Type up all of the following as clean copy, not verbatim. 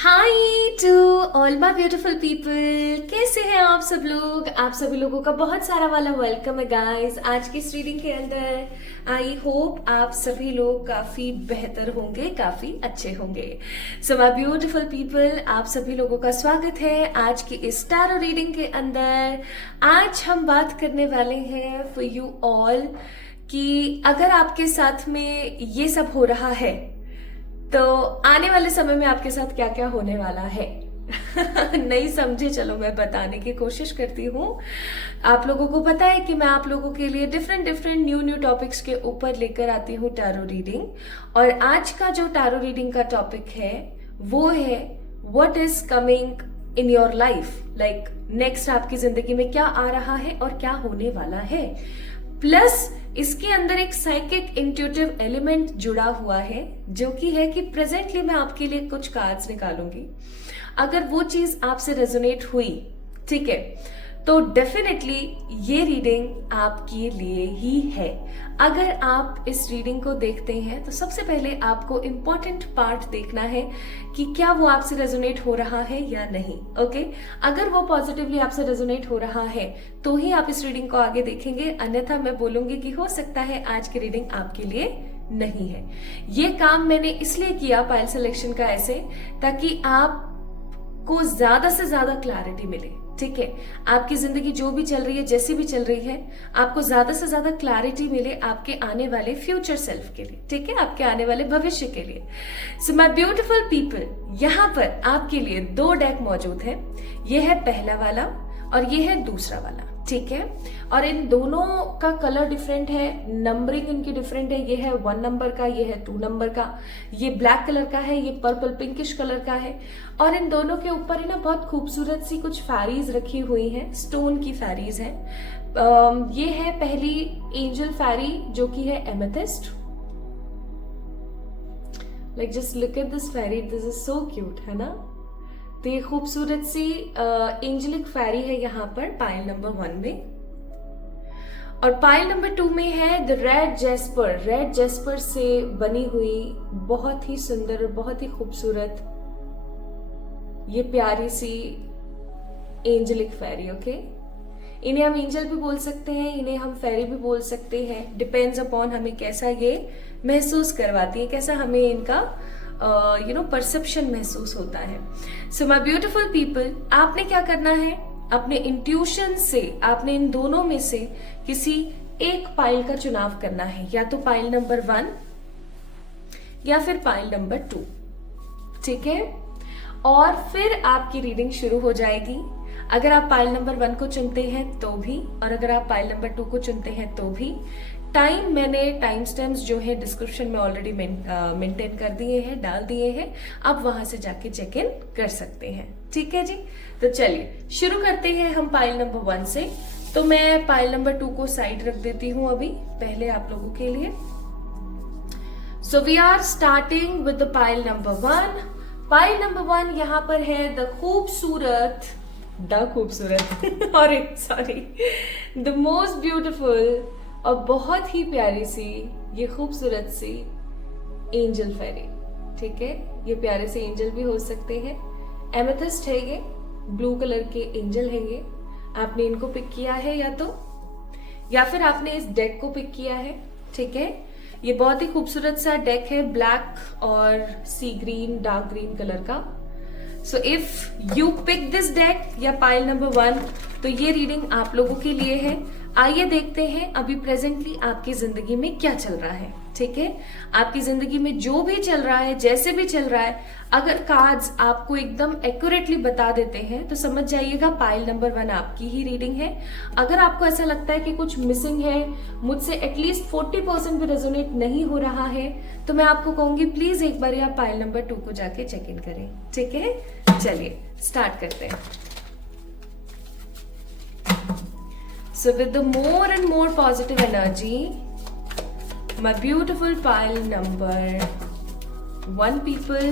Hi to all my beautiful people, कैसे हैं आप सब लोग। आप सभी लोगों का बहुत सारा वाला वेलकम है गाइस आज की इस रीडिंग के अंदर। आई होप आप सभी लोग काफी बेहतर होंगे, काफी अच्छे होंगे। सो माय ब्यूटीफुल पीपल, आप सभी लोगों का स्वागत है आज की इस टैरो रीडिंग के अंदर। आज हम बात करने वाले हैं फॉर यू ऑल कि अगर आपके साथ में ये सब हो रहा है तो आने वाले समय में आपके साथ क्या क्या होने वाला है। नहीं समझे, चलो मैं बताने की कोशिश करती हूँ। आप लोगों को पता है कि मैं आप लोगों के लिए डिफरेंट डिफरेंट न्यू टॉपिक्स के ऊपर लेकर आती हूँ टैरो रीडिंग। और आज का जो टैरो रीडिंग का टॉपिक है वो है what is coming in your life, like next आपकी जिंदगी में क्या आ रहा है और क्या होने वाला है। प्लस इसके अंदर एक साइकिक इंट्यूटिव एलिमेंट जुड़ा हुआ है जो कि है कि प्रेजेंटली मैं आपके लिए कुछ कार्ड्स निकालूंगी। अगर वो चीज आपसे रेजोनेट हुई, ठीक है, तो डेफिनेटली ये रीडिंग आपके लिए ही है। अगर आप इस रीडिंग को देखते हैं तो सबसे पहले आपको इम्पोर्टेंट पार्ट देखना है कि क्या वो आपसे रेजोनेट हो रहा है या नहीं। ओके, अगर वो पॉजिटिवली आपसे रेजोनेट हो रहा है तो ही आप इस रीडिंग को आगे देखेंगे, अन्यथा मैं बोलूंगी कि हो सकता है आज की रीडिंग आपके लिए नहीं है। ये काम मैंने इसलिए किया पाइल सिलेक्शन का ऐसे, ताकि आपको ज्यादा से ज्यादा क्लैरिटी मिले। ठीक है, आपकी जिंदगी जो भी चल रही है, जैसी भी चल रही है, आपको ज्यादा से ज्यादा क्लैरिटी मिले आपके आने वाले फ्यूचर सेल्फ के लिए, ठीक है, आपके आने वाले भविष्य के लिए। सो माय ब्यूटीफुल पीपल, यहाँ पर आपके लिए दो डेक मौजूद है। ये है पहला वाला और ये है दूसरा वाला, ठीक है। और इन दोनों का कलर डिफरेंट है, नंबरिंग इनकी डिफरेंट है। ये है 1 नंबर का, ये है 2 नंबर का। ये ब्लैक कलर का है, ये पर्पल पिंकिश कलर का है। और इन दोनों के ऊपर ही ना बहुत खूबसूरत सी कुछ फैरीज रखी हुई हैं, स्टोन की फैरीज हैं। ये है पहली एंजल फैरी जो कि है amethyst. Like just look at this ferry, this is so cute, है ना। तो ये खूबसूरत सी एंजेलिक फैरी है यहाँ पर पाइल नंबर 1 में। और पाइल नंबर 2 में है the red Jasper. Red Jasper से बनी हुई बहुत ही सुंदर और बहुत ही खूबसूरत ये प्यारी सी एंजेलिक फैरी। ओके, इन्हें हम एंजल भी बोल सकते हैं, इन्हें हम फेरी भी बोल सकते हैं, डिपेंड्स अपॉन हमें कैसा ये महसूस करवाती है, कैसा हमें इनका परसेप्शन महसूस होता है। सो माय ब्यूटीफुल पीपल, आपने क्या करना है, अपने इंट्यूशन से आपने इन दोनों में से किसी एक पाइल का चुनाव करना है, या तो पाइल नंबर 1 या फिर पाइल नंबर 2, ठीक है। और फिर आपकी रीडिंग शुरू हो जाएगी। अगर आप पाइल नंबर 1 को चुनते हैं तो भी, और अगर आप पाइल नंबर 2 को चुनते हैं तो भी। मैंने टाइम स्टैम्प्स जो है डिस्क्रिप्शन में ऑलरेडी मेंटेन कर दिए हैं, डाल दिए हैं। आप वहां से जाके चेक इन कर सकते हैं, ठीक है जी। तो चलिए शुरू करते हैं हम पाइल नंबर 1 से। तो मैं पाइल नंबर 2 को साइड रख देती हूं अभी पहले आप लोगों के लिए। So we are starting with the pile number 1। Pile number 1 यहाँ पर है द खूबसूरत द मोस्ट ब्यूटिफुल और बहुत ही प्यारी सी ये खूबसूरत सी एंजल फेरी, ठीक है। ये प्यारे से एंजल भी हो सकते हैं। एमेथिस्ट है ये, ब्लू कलर के एंजल है ये। आपने इनको पिक किया है या फिर आपने इस डेक को पिक किया है, ठीक है। ये बहुत ही खूबसूरत सा डेक है, ब्लैक और sea green, dark green colour का। So if you pick this deck या पाइल नंबर 1, तो ये रीडिंग आप लोगों के लिए है। आइए देखते हैं अभी प्रेजेंटली आपकी जिंदगी में क्या चल रहा है, ठीक है। आपकी जिंदगी में जो भी चल रहा है, जैसे भी चल रहा है, अगर कार्ड्स आपको एकदम एक्यूरेटली बता देते हैं तो समझ जाइएगा पाइल नंबर 1 आपकी ही रीडिंग है। अगर आपको ऐसा लगता है कि कुछ मिसिंग है, मुझसे एटलीस्ट 40% भी रेजोनेट नहीं हो रहा है, तो मैं आपको कहूंगी प्लीज एक बार आप पाइल नंबर 2 को जाके चेक इन करें, ठीक है। चलिए स्टार्ट करते हैं। So with the more and more positive energy, my beautiful pile number 1 people,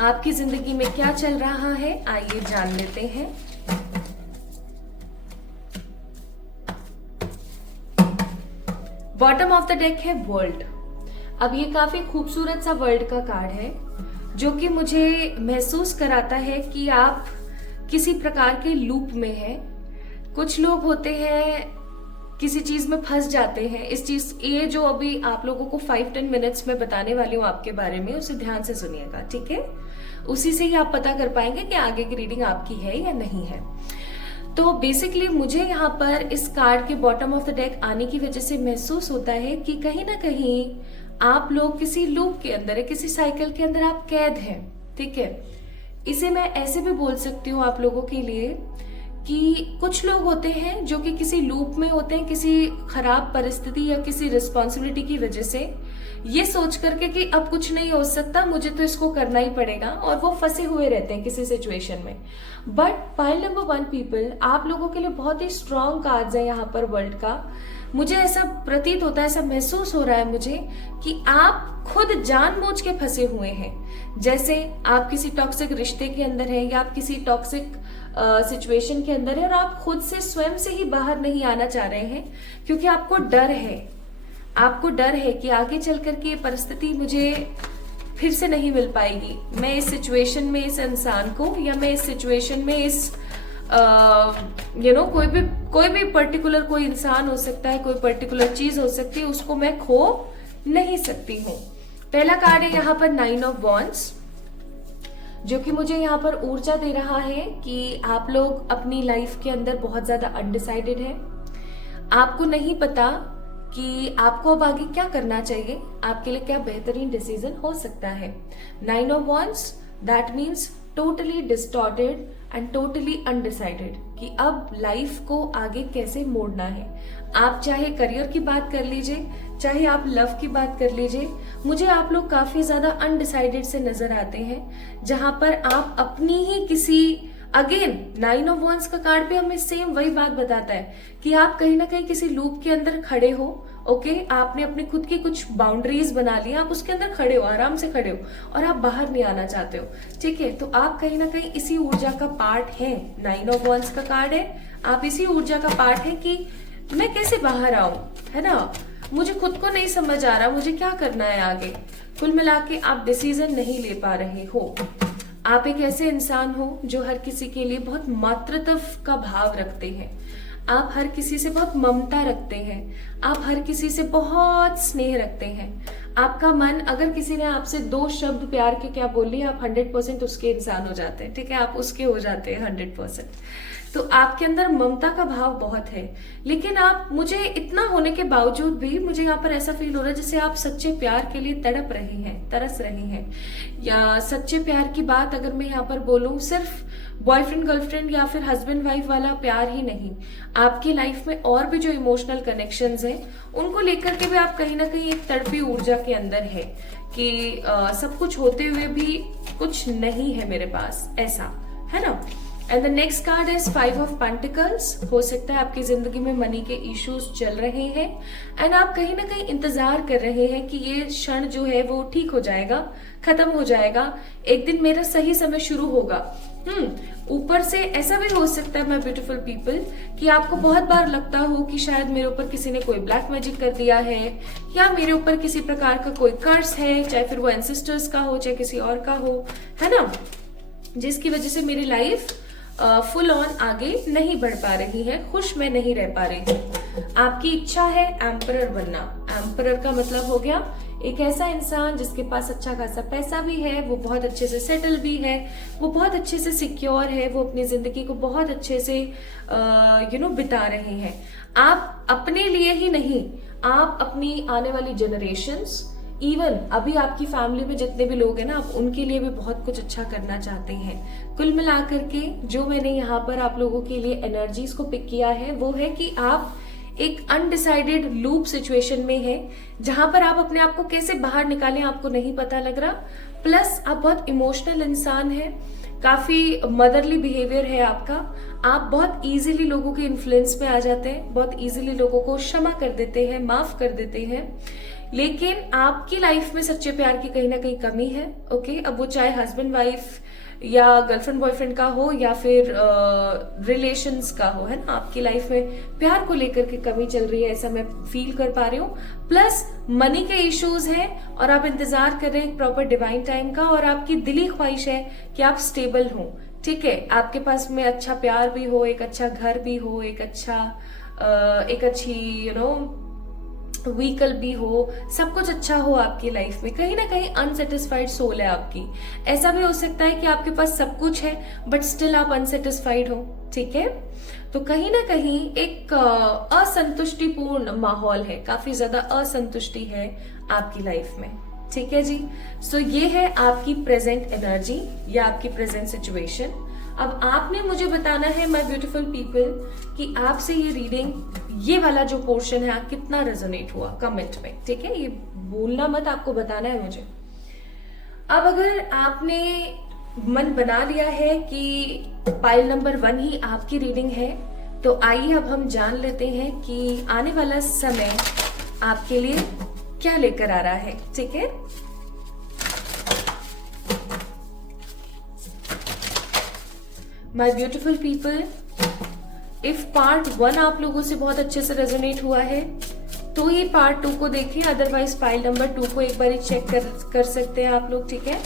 आपकी जिंदगी में क्या चल रहा है आइए जान लेते हैं। बॉटम ऑफ द डेक है वर्ल्ड। अब ये काफी खूबसूरत सा वर्ल्ड का कार्ड है। जो कि मुझे महसूस कराता है कि आप किसी प्रकार के लूप में हैं। कुछ लोग होते हैं किसी चीज में फंस जाते हैं। इस चीज ये जो अभी आप लोगों को 5-10 मिनट्स में बताने वाली हूँ आपके बारे में, उसे ध्यान से सुनिएगा, ठीक है? उसी से ही आप पता कर पाएंगे कि आगे की रीडिंग आपकी है या नहीं है। तो बेसिकली मुझे यहाँ पर इस कार्ड के बॉटम ऑफ द डेक आने की वजह से महसूस होता है कि कहीं ना कहीं आप लोग किसी लूप के अंदर है, किसी साइकिल के अंदर आप कैद हैं, ठीक है? इसे मैं ऐसे भी बोल सकती हूँ आप लोगों के लिए कि कुछ लोग होते हैं जो कि किसी लूप में होते हैं, किसी खराब परिस्थिति या किसी रिस्पॉन्सिबिलिटी की वजह से, ये सोच करके कि अब कुछ नहीं हो सकता, मुझे तो इसको करना ही पड़ेगा, और वो फंसे हुए रहते हैं किसी सिचुएशन में। बट पाइल नंबर 1 पीपल, आप लोगों के लिए बहुत ही स्ट्रॉन्ग कार्ड्स है यहाँ पर वर्ल्ड का। मुझे ऐसा प्रतीत होता है, ऐसा महसूस हो रहा है मुझे कि आप खुद जानबूझ के फंसे हुए हैं। जैसे आप किसी टॉक्सिक रिश्ते के अंदर हैं या आप किसी टॉक्सिक सिचुएशन के अंदर है और आप खुद से स्वयं से ही बाहर नहीं आना चाह रहे हैं, क्योंकि आपको डर है। आपको डर है कि आगे चल करके ये परिस्थिति मुझे फिर से नहीं मिल पाएगी। मैं इस सिचुएशन में इस इंसान को, या मैं इस सिचुएशन में इस कोई भी पर्टिकुलर कोई इंसान हो सकता है, कोई पर्टिकुलर चीज हो सकती है, उसको मैं खो नहीं सकती हूँ। पहला कार्ड है यहाँ पर 9 ऑफ वॉन्ड्स, जो कि मुझे यहाँ पर ऊर्जा दे रहा है कि आप लोग अपनी लाइफ के अंदर बहुत ज्यादा अनडिसाइडेड है। आपको नहीं पता कि आपको अब आगे क्या करना चाहिए, आपके लिए क्या बेहतरीन डिसीजन हो सकता है। 9 of wands, that means totally distorted and totally undecided कि अब लाइफ को आगे कैसे मोड़ना है। आप चाहे करियर की बात कर लीजिए, चाहे आप लव की बात कर लीजिए, मुझे आप लोग काफी ज्यादा अनडिसाइडेड से नजर आते हैं, जहां पर आप अपनी ही किसी, अगेन 9 ऑफ वॉन्ड्स का कार्ड भी हमें सेम वही बात बताता है कि आप कहीं ना कहीं किसी लूप के अंदर खड़े हो। ओके, आपने अपनी खुद की कुछ बाउंड्रीज बना ली, आप उसके अंदर खड़े हो, आराम से खड़े हो, और आप बाहर नहीं आना चाहते हो, ठीक है? तो आप कहीं ना कहीं इसी ऊर्जा का पार्ट है। 9 ऑफ वॉन्ड्स का कार्ड है, आप इसी ऊर्जा का पार्ट है कि मैं कैसे बाहर आऊं, है ना? मुझे खुद को नहीं समझ आ रहा, मुझे क्या करना है आगे। कुल मिला के आप डिसीजन नहीं ले पा रहे हो। आप एक ऐसे इंसान हो जो हर किसी के लिए बहुत मातृत्व का भाव रखते हैं। आप हर किसी से बहुत ममता रखते हैं। आप हर किसी से बहुत स्नेह रखते हैं। आपका मन, अगर किसी ने आपसे 2 शब्द प्यार के क्या बोल लिए, आप 100% उसके इंसान हो जाते हैं, ठीक है? आप उसके हो जाते हैं 100%। तो आपके अंदर ममता का भाव बहुत है, लेकिन आप, मुझे इतना होने के बावजूद भी मुझे यहाँ पर ऐसा फील हो रहा है जैसे आप सच्चे प्यार के लिए तड़प रही हैं, तरस रही हैं। या सच्चे प्यार की बात अगर मैं यहाँ पर बोलूँ, सिर्फ बॉयफ्रेंड गर्लफ्रेंड या फिर हस्बैंड वाइफ वाला प्यार ही नहीं, आपकी लाइफ में और भी जो इमोशनल कनेक्शंस हैं, उनको लेकर के भी आप कहीं ना कहीं एक तड़पी ऊर्जा के अंदर है कि सब कुछ होते हुए भी कुछ नहीं है मेरे पास, ऐसा है ना? And the next card is 5 of pentacles. हो सकता है आपकी जिंदगी में मनी के इश्यूज चल रहे हैं एंड आप कहीं ना कहीं इंतजार कर रहे हैं कि ये क्षण जो है वो ठीक हो जाएगा, खत्म हो जाएगा, एक दिन मेरा सही समय शुरू होगा। ऊपर से ऐसा भी हो सकता है, माय ब्यूटीफुल पीपल, कि आपको बहुत बार लगता हो कि शायद मेरे ऊपर किसी ने कोई ब्लैक मैजिक कर दिया है, या मेरे ऊपर किसी प्रकार का कोई कर्स है, चाहे फिर वो एंसेस्टर्स का हो चाहे किसी और का हो, है ना, जिसकी वजह से मेरी लाइफ फुल ऑन आगे नहीं बढ़ पा रही है, खुश मैं नहीं रह पा रही हूँ। आपकी इच्छा है एम्परर बनना। एम्परर का मतलब हो गया एक ऐसा इंसान जिसके पास अच्छा खासा पैसा भी है, वो बहुत अच्छे से सेटल भी है, वो बहुत अच्छे से सिक्योर है, वो अपनी जिंदगी को बहुत अच्छे से बिता रहे हैं। आप अपने लिए ही नहीं, आप अपनी आने वाली जनरेशंस, इवन अभी आपकी फैमिली में जितने भी लोग हैं ना, आप उनके लिए भी बहुत कुछ अच्छा करना चाहते हैं। कुल मिलाकर के जो मैंने यहाँ पर आप लोगों के लिए एनर्जीज को पिक किया है वो है कि आप एक अनडिसाइडेड लूप सिचुएशन में है, जहां पर आप अपने आप को कैसे बाहर निकालें आपको नहीं पता लग रहा। प्लस आप बहुत इमोशनल इंसान हैं, काफी मदरली बिहेवियर है आपका, आप बहुत इजीली लोगों के इन्फ्लुएंस में आ जाते हैं, बहुत इजीली लोगों को क्षमा कर देते हैं, माफ कर देते हैं। लेकिन आपकी लाइफ में सच्चे प्यार की कहीं ना कहीं कमी है। ओके, अब वो चाहे हस्बैंड वाइफ या गर्लफ्रेंड बॉयफ्रेंड का हो या फिर रिलेशंस का हो, है ना, आपकी लाइफ में प्यार को लेकर के कमी चल रही है, ऐसा मैं फील कर पा रही हूँ। प्लस मनी के इश्यूज हैं और आप इंतजार कर रहे हैं प्रॉपर डिवाइन टाइम का, और आपकी दिली ख्वाहिश है कि आप स्टेबल हो, ठीक है, आपके पास में अच्छा प्यार भी हो, एक अच्छा घर भी हो, एक अच्छी व्हीकल भी हो, सब कुछ अच्छा हो आपकी लाइफ में। कहीं ना कहीं अनसेटिस्फाइड सोल है आपकी। ऐसा भी हो सकता है कि आपके पास सब कुछ है बट स्टिल आप अनसेटिस्फाइड हो, ठीक है। तो कहीं ना कहीं एक असंतुष्टिपूर्ण माहौल है, काफी ज्यादा असंतुष्टि है आपकी लाइफ में, ठीक है जी। सो ये है आपकी प्रेजेंट एनर्जी या आपकी प्रेजेंट सिचुएशन। अब आपने मुझे बताना है माय ब्यूटीफुल पीपल कि आपसे ये रीडिंग, ये वाला जो पोर्शन है, कितना रेजोनेट हुआ कमेंट में, ठीक है। ये बोलना मत, आपको बताना है मुझे। अब अगर आपने मन बना लिया है कि पाइल नंबर 1 ही आपकी रीडिंग है, तो आइए अब हम जान लेते हैं कि आने वाला समय आपके लिए क्या लेकर आ रहा है, ठीक है। My beautiful people, if part 1 आप लोगों से बहुत अच्छे से रेजोनेट हुआ है तो ये पार्ट 2 को देखें, अदरवाइज फाइल नंबर 2 को एक बार चेक कर सकते हैं आप लोग, ठीक है।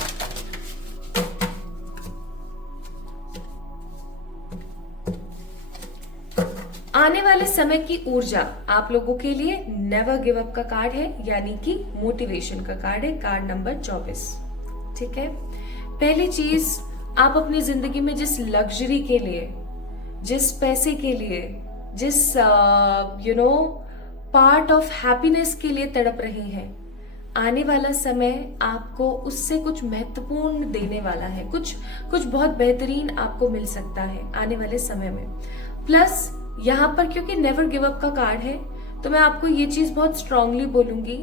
आने वाले समय की ऊर्जा आप लोगों के लिए नेवर गिव अप का कार्ड है, यानी कि मोटिवेशन का कार्ड है, कार्ड नंबर 24, ठीक है। पहली चीज, आप अपनी जिंदगी में जिस लग्जरी के लिए, जिस पैसे के लिए, जिस पार्ट ऑफ हैप्पीनेस के लिए तड़प रहे हैं, आने वाला समय आपको उससे कुछ महत्वपूर्ण देने वाला है, कुछ बहुत बेहतरीन आपको मिल सकता है आने वाले समय में। प्लस यहाँ पर क्योंकि नेवर गिव अप का कार्ड है, तो मैं आपको ये चीज बहुत स्ट्रांगली बोलूंगी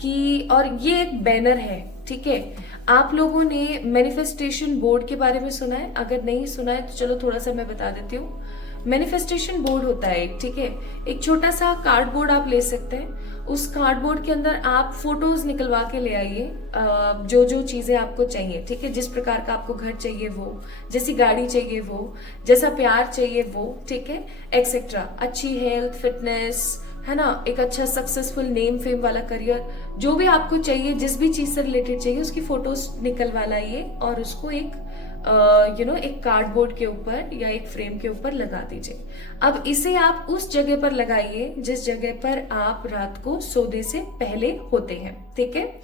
कि, और ये एक बैनर है, ठीक है। आप लोगों ने मैनिफेस्टेशन बोर्ड के बारे में सुना है? अगर नहीं सुना है तो चलो थोड़ा सा मैं बता देती हूँ। मैनिफेस्टेशन बोर्ड होता है एक, ठीक है, एक छोटा सा कार्डबोर्ड आप ले सकते हैं। उस कार्डबोर्ड के अंदर आप फोटोज निकलवा के ले आइए, जो जो चीजें आपको चाहिए, ठीक है, जिस प्रकार का आपको घर चाहिए वो, जैसी गाड़ी चाहिए वो, जैसा प्यार चाहिए वो, ठीक है, एक्सेट्रा, अच्छी हेल्थ, फिटनेस, है ना, एक अच्छा सक्सेसफुल नेम फेम वाला करियर, जो भी आपको चाहिए, जिस भी चीज से रिलेटेड चाहिए, उसकी फोटोज निकलवा लाइए और उसको एक एक कार्डबोर्ड के ऊपर या एक फ्रेम के ऊपर लगा दीजिए। अब इसे आप उस जगह पर लगाइए जिस जगह पर आप रात को सोने से पहले होते हैं, ठीक है।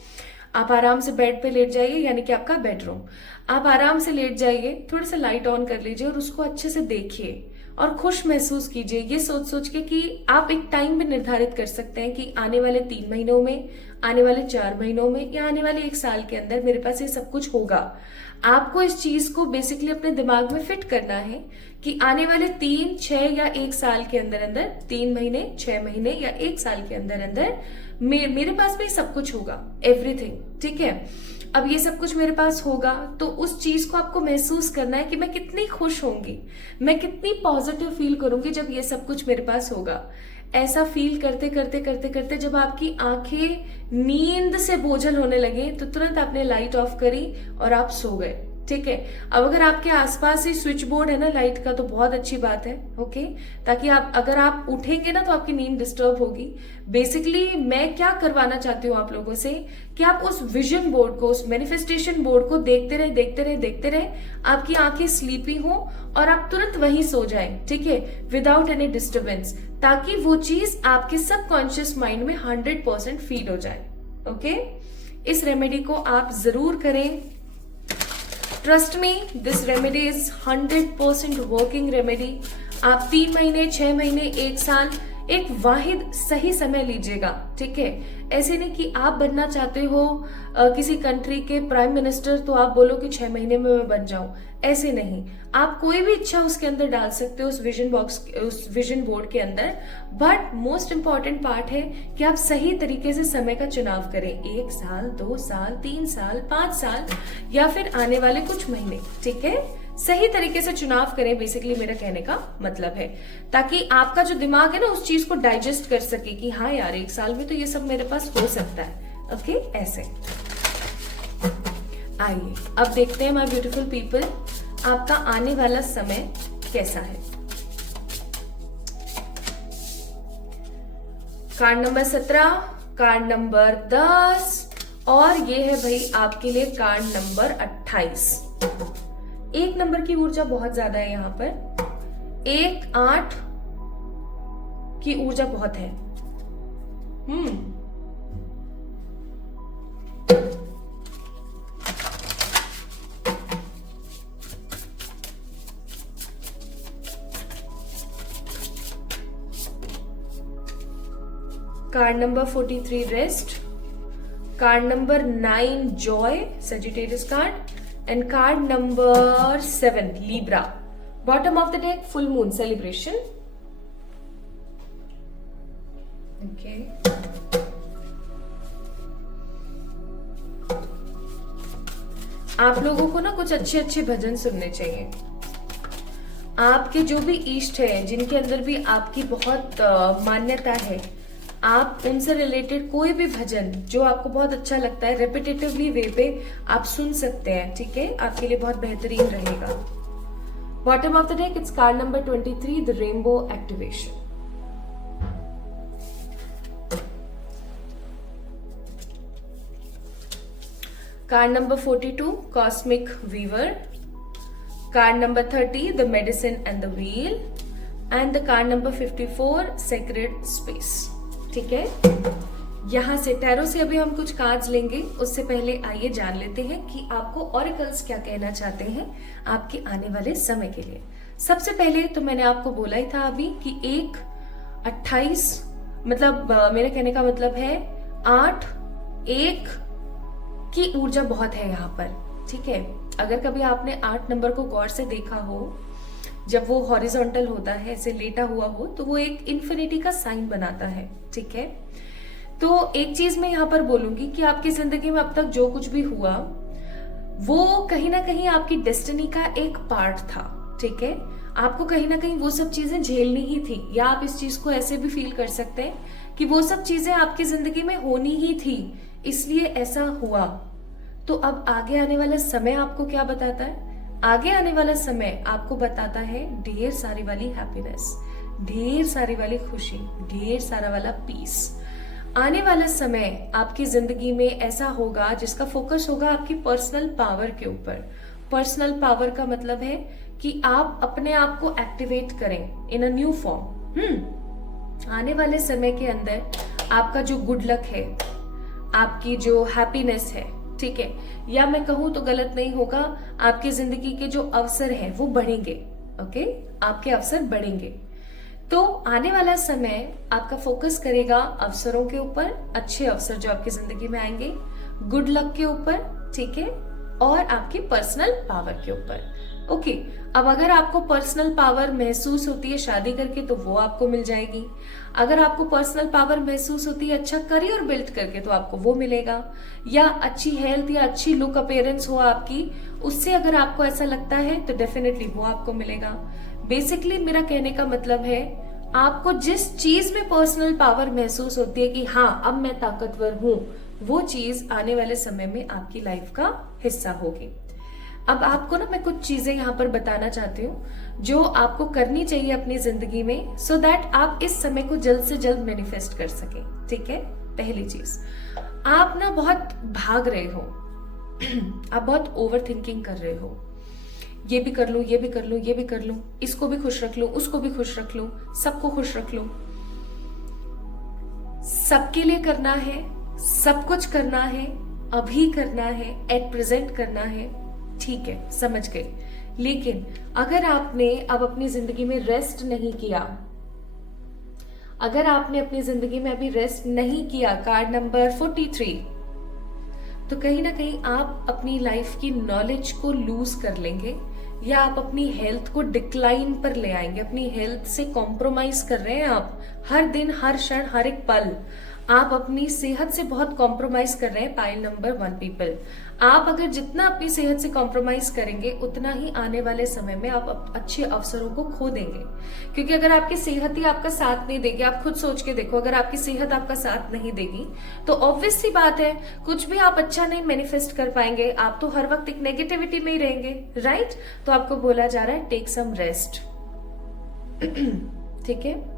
आप आराम से बेड पे लेट जाइए, यानी कि आपका बेडरूम, आप आराम से लेट जाइए, थोड़ा सा लाइट ऑन कर लीजिए और उसको अच्छे से देखिए और खुश महसूस कीजिए, ये सोच के कि आप एक टाइम भी निर्धारित कर सकते हैं कि आने वाले 3 महीनों में, आने वाले 4 महीनों में या आने वाले 1 साल के अंदर मेरे पास ये सब कुछ होगा। आपको इस चीज को बेसिकली अपने दिमाग में फिट करना है कि आने वाले 3, 6 या 1 साल के अंदर अंदर, 3 महीने, 6 महीने या 1 साल के अंदर अंदर मेरे पास भी सब कुछ होगा, एवरीथिंग, ठीक है। अब ये सब कुछ मेरे पास होगा तो उस चीज को आपको महसूस करना है कि मैं कितनी खुश होंगी, मैं कितनी पॉजिटिव फील करूंगी जब ये सब कुछ मेरे पास होगा। ऐसा फील करते करते करते करते जब आपकी आंखें नींद से बोझल होने लगे तो तुरंत आपने लाइट ऑफ करी और आप सो गए, ठीक है। अब अगर आपके आसपास ही स्विच बोर्ड है ना लाइट का, तो बहुत अच्छी बात है, ओके, ताकि अगर आप उठेंगे ना तो आपकी नींद डिस्टर्ब होगी। बेसिकली मैं क्या करवाना चाहती हूँ आप लोगों से कि आप उस विजन बोर्ड को, उस मैनिफेस्टेशन बोर्ड को देखते रहे, आपकी आंखें स्लीपी हो और आप तुरंत वहीं सो जाएं, ठीक है, विदाउट एनी डिस्टर्बेंस, ताकि वो चीज आपके सबकॉन्शियस माइंड में 100% फीड हो जाए, ओके। इस रेमेडी को आप जरूर करें। Trust me, this remedy is 100% working remedy. आप 3 महीने, 6 महीने, 1 साल, एक वाहिद सही समय लीजिएगा, ठीक है। ऐसे नहीं कि आप बनना चाहते हो किसी कंट्री के प्राइम मिनिस्टर तो आप बोलो कि 6 महीने में मैं बन जाऊं, ऐसे नहीं। आप कोई भी इच्छा उसके अंदर डाल सकते हो, उस विजन बोर्ड के अंदर। बट मोस्ट इंपॉर्टेंट पार्ट है कि आप सही तरीके से समय का चुनाव करें, 1 साल, 2 साल, 3 साल, 5 साल या फिर आने वाले कुछ महीने, ठीक है। सही तरीके से चुनाव करें, बेसिकली मेरा कहने का मतलब है, ताकि आपका जो दिमाग है ना उस चीज को डाइजेस्ट कर सके कि हाँ यार 1 साल में तो ये सब मेरे पास हो सकता है, ओके, ऐसे। आइए अब देखते हैं माय ब्यूटीफुल पीपल, आपका आने वाला समय कैसा है। कार्ड नंबर 17, कार्ड नंबर 10 और ये है भाई आपके लिए कार्ड नंबर 28। 1 नंबर की ऊर्जा बहुत ज्यादा है यहाँ पर, 1, 8 की ऊर्जा बहुत है। Card number 43 rest, card number 9 Joy Sagittarius card, and card number 7 Libra. Bottom of the deck full moon celebration. Okay आप लोगों को ना कुछ अच्छे अच्छे भजन सुनने चाहिए। आपके जो भी इष्ट है, जिनके अंदर भी आपकी बहुत मान्यता है, आप उनसे रिलेटेड कोई भी भजन जो आपको बहुत अच्छा लगता है रेपिटेटिवली वे पे आप सुन सकते हैं। ठीक है, आपके लिए बहुत बेहतरीन रहेगा। Bottom of the deck it's card number 23 the rainbow activation. Card number 42 cosmic weaver, card number 30 the medicine and the wheel, and the card number 54 sacred space. ठीक है, यहां से टैरो से अभी हम कुछ कार्ड्स लेंगे, उससे पहले आइए जान लेते हैं कि आपको ऑरेकल्स क्या कहना चाहते हैं आपके आने वाले समय के लिए। सबसे पहले तो मैंने आपको बोला ही था अभी कि 1-28 मतलब मेरे कहने का मतलब है 8-1 की ऊर्जा बहुत है यहाँ पर। ठीक है, अगर कभी आपने 8 नंबर को गौर से देखा हो, जब वो हॉरिजॉन्टल होता है, ऐसे लेटा हुआ हो, तो वो एक इन्फिनिटी का साइन बनाता है। ठीक है, तो एक चीज मैं यहाँ पर बोलूंगी कि आपकी जिंदगी में अब तक जो कुछ भी हुआ वो कहीं ना कहीं आपकी डेस्टिनी का एक पार्ट था। ठीक है, आपको कहीं ना कहीं वो सब चीजें झेलनी ही थी, या आप इस चीज को ऐसे भी फील कर सकते हैं कि वो सब चीजें आपकी जिंदगी में होनी ही थी, इसलिए ऐसा हुआ। तो अब आगे आने वाला समय आपको क्या बताता है? आगे आने वाला समय आपको बताता है ढेर सारी वाली हैप्पीनेस, ढेर सारी वाली खुशी, ढेर सारा वाला पीस। आने वाला समय आपकी जिंदगी में ऐसा होगा जिसका फोकस होगा आपकी पर्सनल पावर के ऊपर। पर्सनल पावर का मतलब है कि आप अपने आप को एक्टिवेट करें इन अ न्यू फॉर्म। आने वाले समय के अंदर आपका जो गुड लक है, आपकी जो हैप्पीनेस है, ठीक है, या मैं कहूं तो गलत नहीं होगा, आपकी जिंदगी के जो अवसर हैं वो बढ़ेंगे। ओके, आपके अवसर बढ़ेंगे। तो आने वाला समय आपका फोकस करेगा अवसरों के ऊपर, अच्छे अवसर जो आपकी जिंदगी में आएंगे, गुड लक के ऊपर, ठीक है, और आपकी पर्सनल पावर के ऊपर। ओके, अब अगर आपको पर्सनल पावर महसूस होती है शादी करके तो वो आपको मिल जाएगी। अगर आपको पर्सनल पावर महसूस होती है अच्छा करियर बिल्ड करके तो आपको वो मिलेगा, या अच्छी हेल्थ या अच्छी लुक अपीयरेंस हो आपकी, उससे अगर आपको ऐसा लगता है तो डेफिनेटली वो आपको मिलेगा। बेसिकली मेरा कहने का मतलब है आपको जिस चीज में पर्सनल पावर महसूस होती है कि हाँ अब मैं ताकतवर हूं, वो चीज आने वाले समय में आपकी लाइफ का हिस्सा होगी। अब आपको ना मैं कुछ चीजें यहाँ पर बताना चाहती हूँ जो आपको करनी चाहिए अपनी जिंदगी में, सो दैट आप इस समय को जल्द से जल्द मैनिफेस्ट कर सके। ठीक है, पहली चीज, आप ना बहुत भाग रहे हो, आप बहुत ओवर थिंकिंग कर रहे हो, ये भी कर लूं, ये भी कर लूं, ये भी कर लूं, इसको भी खुश रख लूं, उसको भी खुश रख लूं, सबको खुश रख लूं। सबके लिए करना है, सब कुछ करना है, अभी करना है, एट प्रेजेंट करना है, ठीक है, समझ गए। लेकिन अगर आपने अब अपनी जिंदगी में रेस्ट नहीं किया, अगर आपने अपनी जिंदगी में अभी रेस्ट नहीं किया, कार्ड नंबर 43, तो कहीं ना कहीं आप अपनी लाइफ की नॉलेज को लूज कर लेंगे, या आप अपनी हेल्थ को डिक्लाइन पर ले आएंगे। अपनी हेल्थ से कॉम्प्रोमाइज कर रहे हैं आप, हर दिन, हर क्षण, हर एक पल आप अपनी सेहत से बहुत कॉम्प्रोमाइज कर रहे हैं पाइल नंबर 1 पीपल। आप अगर जितना अपनी सेहत से कॉम्प्रोमाइज करेंगे उतना ही आने वाले समय में आप अच्छे अवसरों को खो देंगे। क्योंकि अगर आपकी सेहत ही आपका साथ नहीं देगी, आप खुद सोच के देखो, अगर आपकी सेहत आपका साथ नहीं देगी तो ऑब्वियस सी बात है कुछ भी आप अच्छा नहीं मैनिफेस्ट कर पाएंगे। आप तो हर वक्त एक नेगेटिविटी में ही रहेंगे, राइट? तो आपको बोला जा रहा है टेक सम रेस्ट, ठीक है?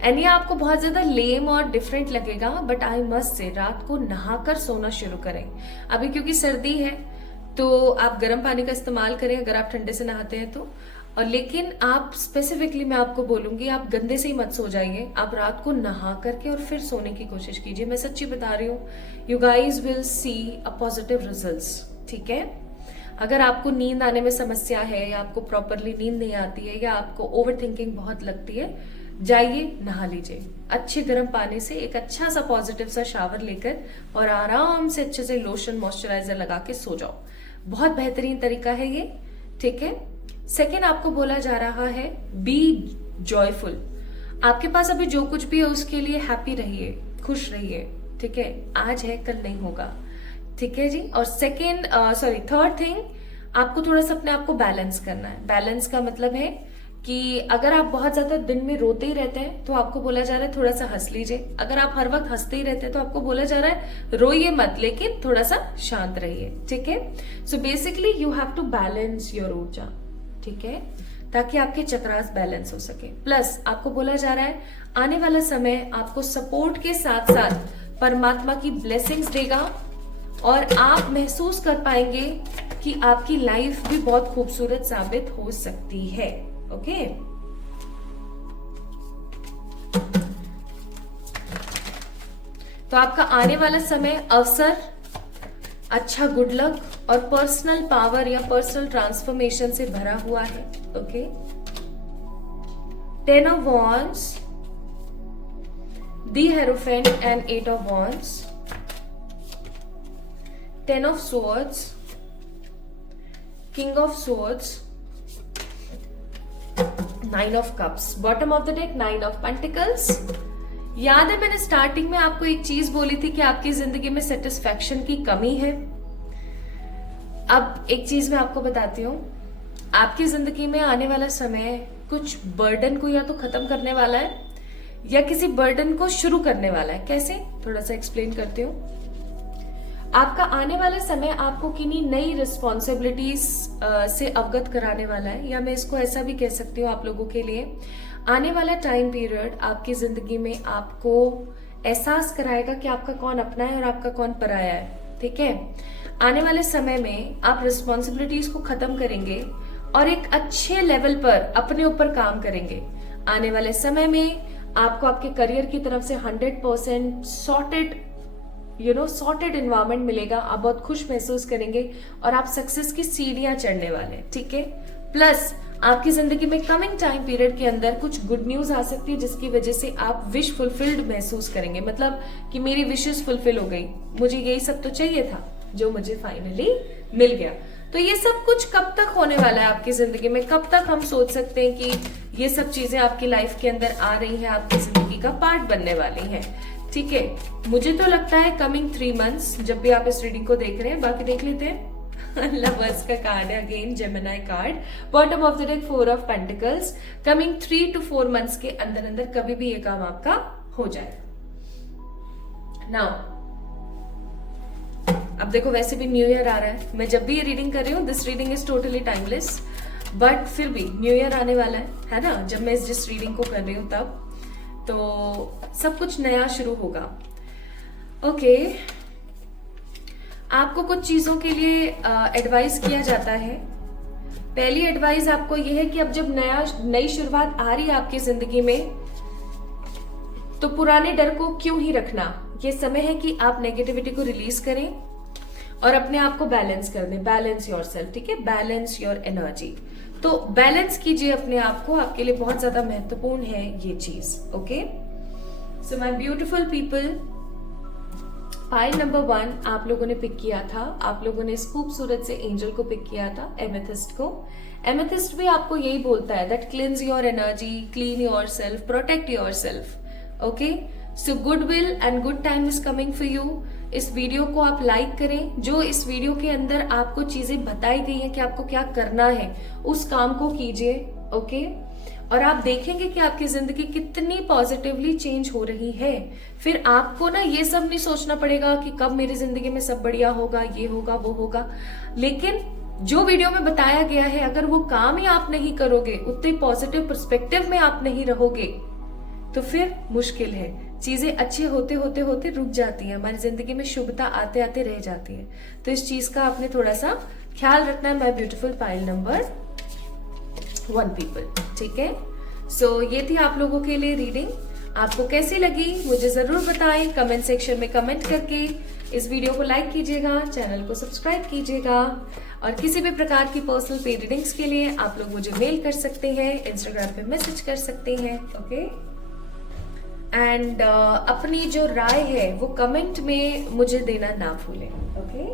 एंड ये आपको बहुत ज्यादा लेम और डिफरेंट लगेगा, बट आई मस्ट से रात को नहाकर सोना शुरू करें। अभी क्योंकि सर्दी है तो आप गर्म पानी का इस्तेमाल करें अगर आप ठंडे से नहाते हैं तो। और लेकिन आप स्पेसिफिकली मैं आपको बोलूंगी आप गंदे से ही मत सो जाइए, आप रात को नहा करके और फिर सोने की कोशिश कीजिए। मैं सच्ची बता रही हूँ, you guys will see a positive results, ठीक है? अगर आपको नींद आने में समस्या है या आपको प्रॉपरली नींद नहीं आती है या आपको ओवर थिंकिंग बहुत लगती है, जाइए नहा लीजिए अच्छे गर्म पानी से, एक अच्छा सा पॉजिटिव सा शावर लेकर और आराम से अच्छे से लोशन मॉइस्चराइजर लगा के सो जाओ। बहुत बेहतरीन तरीका है ये, ठीक है? सेकेंड, आपको बोला जा रहा है बी जॉयफुल। आपके पास अभी जो कुछ भी है उसके लिए हैप्पी रहिए, खुश रहिए, ठीक है? आज है कल नहीं होगा, ठीक है जी? और थर्ड थिंग, आपको थोड़ा सा अपने आप को बैलेंस करना है। बैलेंस का मतलब है कि अगर आप बहुत ज्यादा दिन में रोते ही रहते हैं तो आपको बोला जा रहा है थोड़ा सा हंस लीजिए। अगर आप हर वक्त हंसते ही रहते हैं तो आपको बोला जा रहा है रोइए मत, लेकिन थोड़ा सा शांत रहिए, ठीक है? So basically you have to balance your ऊर्जा, ठीक है? ताकि आपके चक्रास बैलेंस हो सके। प्लस आपको बोला जा रहा है आने वाला समय आपको सपोर्ट के साथ साथ परमात्मा की ब्लेसिंग्स देगा और आप महसूस कर पाएंगे कि आपकी लाइफ भी बहुत खूबसूरत साबित हो सकती है, ओके? तो आपका आने वाला समय अवसर, अच्छा गुड लक और पर्सनल पावर या पर्सनल ट्रांसफॉर्मेशन से भरा हुआ है, okay? 10 of Wands, the Hierophant and 8 of Wands, 10 of Swords, King of Swords, 9 of Cups, bottom of the deck 9 of Pentacles। याद है मैंने स्टार्टिंग में आपको एक चीज बोली थी कि आपकी जिंदगी में सेटिस्फैक्शन की कमी है। अब एक चीज मैं आपको बताती हूँ, आपकी जिंदगी में आने वाला समय कुछ बर्डन को या तो खत्म करने वाला है या किसी बर्डन को शुरू करने वाला है। कैसे? थोड़ा सा एक्सप्लेन करती हूँ। आपका आने वाला समय आपको किन्हीं नई रिस्पॉन्सिबिलिटीज से अवगत कराने वाला है, या मैं इसको ऐसा भी कह सकती हूँ आप लोगों के लिए, आने वाला टाइम पीरियड आपकी जिंदगी में आपको एहसास कराएगा कि आपका कौन अपना है और आपका कौन पराया है, ठीक है? आने वाले समय में आप रिस्पॉन्सिबिलिटीज को खत्म करेंगे और एक अच्छे लेवल पर अपने ऊपर काम करेंगे। आने वाले समय में आपको आपके करियर की तरफ से 100% सॉर्टेड एनवायरमेंट मिलेगा। आप बहुत खुश महसूस करेंगे और आप सक्सेस की सीढ़ियां चढ़ने वाले हैं, ठीक है? प्लस आपकी जिंदगी में कमिंग टाइम पीरियड के अंदर कुछ गुड न्यूज आ सकती है जिसकी वजह से आप विश फुलफिल्ड महसूस करेंगे, मतलब कि मेरी विशेस फुलफिल हो गई, मुझे यही सब तो चाहिए था जो मुझे फाइनली मिल गया। तो ये सब कुछ कब तक होने वाला है आपकी जिंदगी में? कब तक हम सोच सकते हैं कि ये सब चीजें आपकी लाइफ के अंदर आ रही हैं, आपकी जिंदगी का पार्ट बनने वाली हैं, ठीक है? मुझे तो लगता है कमिंग 3 months, जब भी आप इस रीडिंग को देख रहे हैं। बाकी देख लेते हैं। लवर्स का कार्ड है, again Gemini card, bottom of the deck 4 of Pentacles। Coming 3 to 4 months के अंदर अंदर कभी भी ये काम आपका हो जाएगा। नाउ अब देखो, वैसे भी न्यू ईयर आ रहा है, मैं जब भी ये रीडिंग कर रही हूँ this reading is totally timeless, but फिर भी न्यू ईयर आने वाला है ना? जब मैं जिस रीडिंग को कर रही हूँ तब तो सब कुछ नया शुरू होगा, ओके? आपको कुछ चीजों के लिए एडवाइस किया जाता है। पहली एडवाइस आपको यह है कि अब जब नई शुरुआत आ रही है आपकी जिंदगी में तो पुराने डर को क्यों ही रखना। ये समय है कि आप नेगेटिविटी को रिलीज करें और अपने आप को बैलेंस कर दें। बैलेंस योरसेल्फ, ठीक है? Balance your energy. तो बैलेंस कीजिए अपने आप को, आपके लिए बहुत ज्यादा महत्वपूर्ण है ये चीज, okay? So my beautiful people, pile number 1 आप लोगों ने पिक किया था। आप लोगों ने इस खूबसूरत से एंजल को पिक किया था, एमेथिस्ट को। एमेथिस्ट भी आपको यही बोलता है that क्लींस your energy, clean your self, protect your self, okay? So good will and good time is coming for you. इस वीडियो को आप लाइक करें। जो इस वीडियो के अंदर आपको चीजें बताई गई हैं कि आपको क्या करना है, उस काम को कीजिए, ओके। और आप देखेंगे कि आपकी जिंदगी कितनी पॉजिटिवली चेंज हो रही है। फिर आपको ना ये सब नहीं सोचना पड़ेगा कि कब मेरी जिंदगी में सब बढ़िया होगा, ये होगा, वो होगा। लेकिन जो वीडियो में बताया गया है, अगर वो काम ही आप नहीं करोगे, उतने पॉजिटिव पर्सपेक्टिव में आप नहीं रहोगे, तो फिर मुश्किल है। चीजें अच्छी होते होते होते रुक जाती हैं, हमारी जिंदगी में शुभता आते आते रह जाती है। तो इस चीज का आपने थोड़ा सा ख्याल रखना है। My beautiful pile number 1 people, ठीक है। सो ये थी आप लोगों के लिए रीडिंग। आपको कैसी लगी मुझे जरूर बताएं कमेंट सेक्शन में कमेंट करके। इस वीडियो को लाइक कीजिएगा, चैनल को सब्सक्राइब कीजिएगा, और किसी भी प्रकार की पर्सनल पे रीडिंग्स के लिए आप लोग मुझे मेल कर सकते हैं, इंस्टाग्राम पे मैसेज कर सकते हैं, ओके। एंड अपनी जो राय है वो कमेंट में मुझे देना ना भूलें, okay.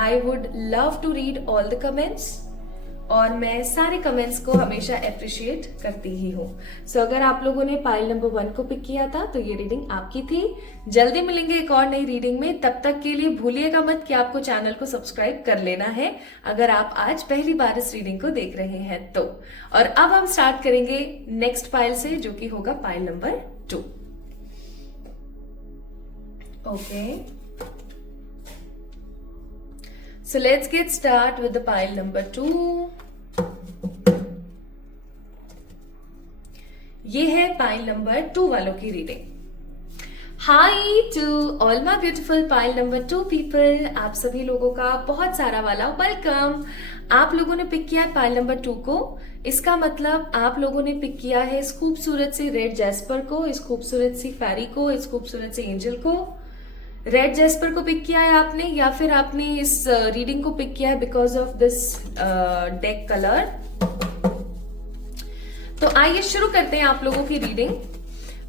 I would love to read all the comments, और मैं सारे कमेंट्स को हमेशा अप्रिशिएट करती ही हूँ। सो अगर आप लोगों ने पाइल नंबर 1 को पिक किया था तो ये रीडिंग आपकी थी। जल्दी मिलेंगे एक और नई रीडिंग में। तब तक के लिए भूलिएगा मत कि आपको चैनल को सब्सक्राइब कर लेना है, अगर आप आज पहली बार इस रीडिंग को देख रहे हैं तो। और अब हम स्टार्ट करेंगे नेक्स्ट पाइल से, जो कि होगा pile number 2, okay. So let's get start with the pile number 2. ये है पाइल नंबर 2 वालों की reading. Hi to all my beautiful pile number 2 people. आप सभी लोगों का बहुत सारा वाला वेलकम। आप लोगों ने पिक किया है पाइल नंबर 2 को। इसका मतलब आप लोगों ने पिक किया है इस खूबसूरत सी रेड जैस्पर को, इस खूबसूरत सी फेरी को, इस खूबसूरत सी एंजल को। रेड जेस्पर को पिक किया है आपने, या फिर आपने इस रीडिंग को पिक किया है because of this deck colour. तो आइए शुरू करते हैं आप लोगों की रीडिंग।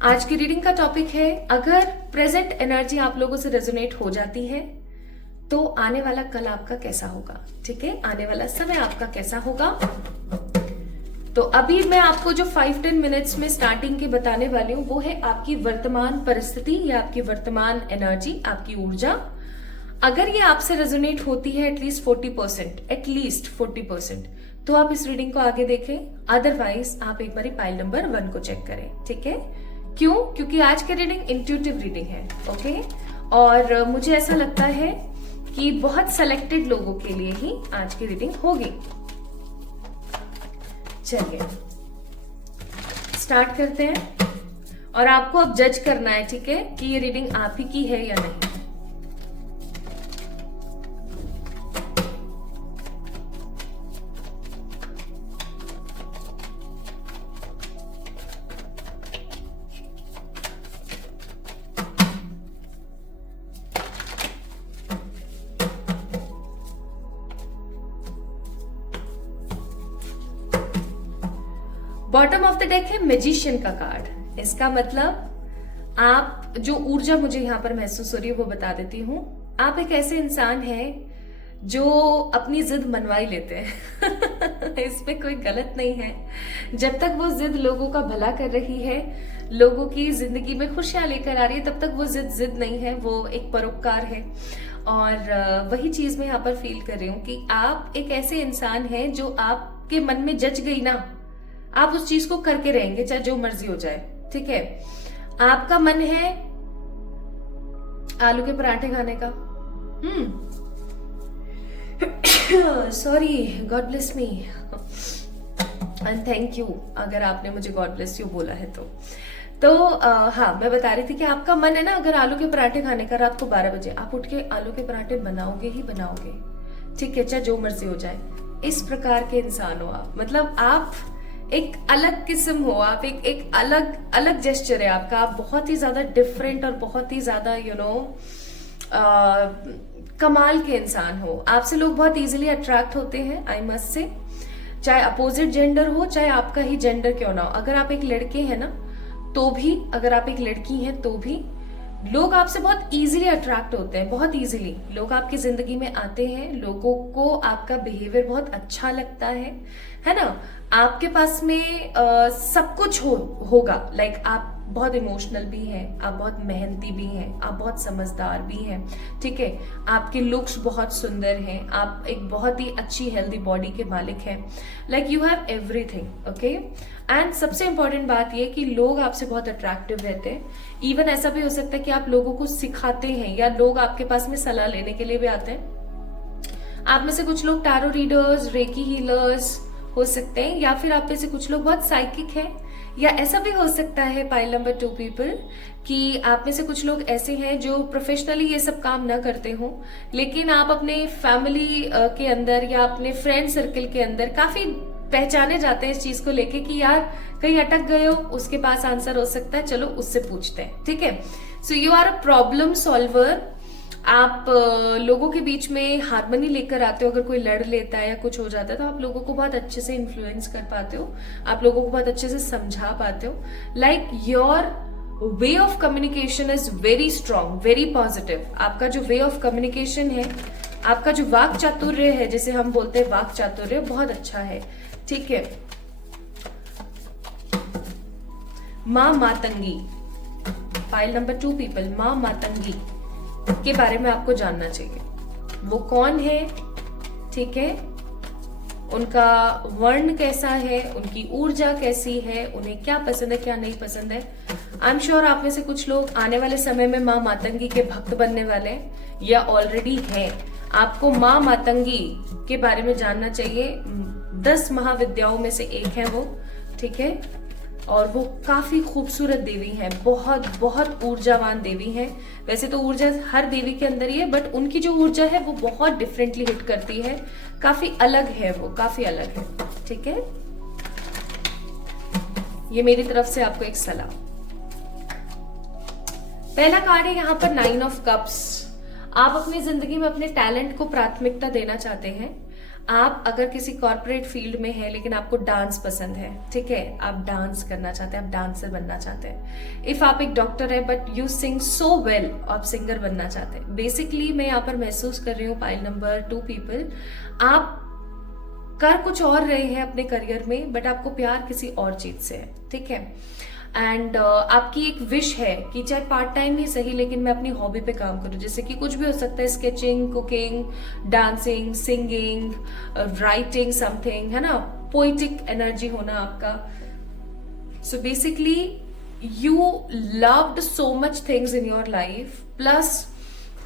आज की रीडिंग का टॉपिक है, अगर प्रेजेंट एनर्जी आप लोगों से रेजोनेट हो जाती है तो आने वाला कल आपका कैसा होगा, ठीक है। आने वाला समय आपका कैसा होगा। तो अभी मैं आपको जो 5-10 मिनट्स में स्टार्टिंग के बताने वाली हूँ वो है आपकी वर्तमान परिस्थिति या आपकी वर्तमान एनर्जी, आपकी ऊर्जा। अगर ये आपसे रेजोनेट होती है एटलीस्ट 40%, तो आप इस रीडिंग को आगे देखें। अदरवाइज आप एक बारी पाइल नंबर 1 को चेक करें, ठीक है। क्यों? क्योंकि आज की रीडिंग इंट्यूटिव रीडिंग है, ओके। और मुझे ऐसा लगता है कि बहुत सेलेक्टेड लोगों के लिए ही आज की रीडिंग होगी। चलिए स्टार्ट करते हैं, और आपको अब जज करना है, ठीक है, कि ये रीडिंग आप ही की है या नहीं। बॉटम ऑफ द डेक है मैजिशियन का कार्ड। इसका मतलब आप जो ऊर्जा मुझे यहाँ पर महसूस हो रही है वो बता देती हूँ। आप एक ऐसे इंसान हैं जो अपनी जिद मनवाई लेते हैं इसमें कोई गलत नहीं है। जब तक वो जिद लोगों का भला कर रही है, लोगों की जिंदगी में खुशियां लेकर आ रही है, तब तक वो जिद नहीं है, वो एक परोपकार है। और वही चीज मैं यहाँ पर फील कर रही हूँ कि आप एक ऐसे इंसान हैं जो आपके मन में जच गई ना, आप उस चीज को करके रहेंगे चाहे जो मर्जी हो जाए, ठीक है। आपका मन है आलू के पराठे खाने का। Sorry, God bless me and thank you अगर आपने मुझे गॉड ब्लेस यू बोला है तो हाँ, मैं बता रही थी कि आपका मन है ना अगर आलू के पराठे खाने का, रात को 12 बजे आप उठ के आलू के पराठे बनाओगे ही बनाओगे, ठीक है, चाहे जो मर्जी हो जाए। इस प्रकार के इंसान हो आप, मतलब आप एक अलग किस्म हो, आप एक अलग जेस्चर है आपका। आप बहुत ही ज्यादा डिफरेंट और बहुत ही ज्यादा कमाल के इंसान हो। आपसे लोग बहुत इजीली अट्रैक्ट होते हैं, आई मस्ट से, चाहे अपोजिट जेंडर हो चाहे आपका ही जेंडर क्यों ना हो। अगर आप एक लड़के हैं ना तो भी, अगर आप एक लड़की हैं तो भी लोग आपसे बहुत इजीली अट्रैक्ट होते हैं, बहुत इजीली लोग आपकी जिंदगी में आते हैं। लोगों को आपका बिहेवियर बहुत अच्छा लगता है ना। आपके पास में सब कुछ होगा, लाइक आप बहुत इमोशनल भी हैं, आप बहुत मेहनती भी हैं, आप बहुत समझदार भी हैं, ठीक है। आपके लुक्स बहुत सुंदर हैं, आप एक बहुत ही अच्छी हेल्दी बॉडी के मालिक हैं, like you have everything, okay. And सबसे इंपॉर्टेंट बात यह कि लोग आपसे बहुत अट्रैक्टिव रहते हैं। इवन ऐसा भी हो सकता है कि आप लोगों को सिखाते हैं या लोग आपके पास में सलाह लेने के लिए भी आते हैं। आप में से कुछ लोग टैरो रीडर्स, रेकी हीलर्स हो सकते हैं, या फिर आप में से कुछ लोग बहुत साइकिक हैं, या ऐसा भी हो सकता है पाइल नंबर 2 पीपल कि आप में से कुछ लोग ऐसे हैं जो प्रोफेशनली ये सब काम ना करते हों, लेकिन आप अपने फैमिली के अंदर या अपने फ्रेंड सर्कल के अंदर काफी पहचाने जाते हैं इस चीज को लेके कि यार कहीं अटक गए हो, उसके पास आंसर हो सकता है, चलो उससे पूछते हैं, ठीक है। So you are a problem solver. आप लोगों के बीच में हार्मनी लेकर आते हो। अगर कोई लड़ लेता है या कुछ हो जाता है तो आप लोगों को बहुत अच्छे से इन्फ्लुएंस कर पाते हो, आप लोगों को बहुत अच्छे से समझा पाते हो। Like your way of communication is very strong, very positive. आपका जो वे ऑफ कम्युनिकेशन है, आपका जो वाक चातुर्य है, जिसे हम बोलते हैं वाक चातुर्य, बहुत अच्छा है, ठीक है। माँ मातंगी, पाइल नंबर 2 पीपल, माँ मातंगी के बारे में आपको जानना चाहिए। वो कौन है, ठीक है, उनका वर्ण कैसा है, उनकी ऊर्जा कैसी है, उन्हें क्या पसंद है क्या नहीं पसंद है। आई एम श्योर आप में से कुछ लोग आने वाले समय में माँ मातंगी के भक्त बनने वाले हैं या ऑलरेडी हैं। आपको माँ मातंगी के बारे में जानना चाहिए। 10 महाविद्याओं में से एक है वो, ठीक है, और वो काफी खूबसूरत देवी हैं, बहुत बहुत ऊर्जावान देवी हैं। वैसे तो ऊर्जा हर देवी के अंदर ही है, बट उनकी जो ऊर्जा है वो बहुत डिफरेंटली हिट करती है, काफी अलग है, वो काफी अलग है, ठीक है। ये मेरी तरफ से आपको एक सलाह। पहला कार्ड है यहाँ पर 9 ऑफ कप्स। आप अपनी जिंदगी में अपने टैलेंट को प्राथमिकता देना चाहते हैं। आप अगर किसी कॉर्पोरेट फील्ड में है लेकिन आपको डांस पसंद है, ठीक है, आप डांस करना चाहते हैं, आप डांसर बनना चाहते हैं। इफ आप एक डॉक्टर है but you sing so well, आप सिंगर बनना चाहते हैं। बेसिकली मैं यहाँ पर महसूस कर रही हूँ पाइल नंबर 2 पीपल, आप कर कुछ और रहे हैं अपने करियर में, बट आपको प्यार किसी और चीज से है, ठीक है। एंड आपकी एक विश है कि चाहे पार्ट टाइम ही सही, लेकिन मैं अपनी हॉबी पे काम करूं, जैसे कि कुछ भी हो सकता है, sketching, cooking, dancing, singing, writing something, है ना, पोइटिक एनर्जी होना आपका। सो basically you loved so much things in your life, plus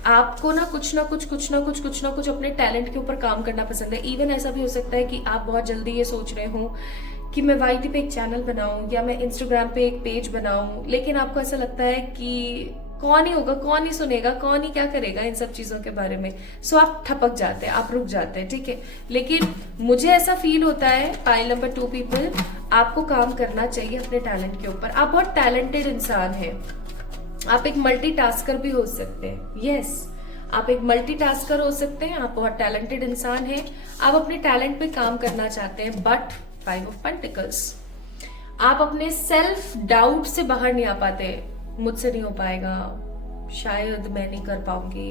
आपको ना कुछ ना कुछ अपने टैलेंट के ऊपर काम करना पसंद है। इवन ऐसा भी हो सकता है कि आप बहुत जल्दी ये सोच रहे हो कि मैं वाईटी पे एक चैनल बनाऊं या मैं इंस्टाग्राम पे एक पेज बनाऊं, लेकिन आपको ऐसा लगता है कि कौन ही होगा, कौन ही सुनेगा, कौन ही क्या करेगा इन सब चीजों के बारे में। सो आप ठपक जाते हैं, आप रुक जाते हैं, ठीक है। लेकिन मुझे ऐसा फील होता है पाइल नंबर 2 पीपल, आपको काम करना चाहिए अपने टैलेंट के ऊपर। आप बहुत टैलेंटेड इंसान हैं, आप एक मल्टीटास्कर भी हो सकते हैं। यस, आप एक मल्टीटास्कर हो सकते हैं, आप बहुत टैलेंटेड इंसान हैं, आप अपने टैलेंट पे काम करना चाहते हैं। बट 5 ऑफ पेंटिकल्स, आप अपने सेल्फ डाउट से बाहर नहीं आ पाते। मुझसे नहीं हो पाएगा, शायद मैं नहीं कर पाऊंगी।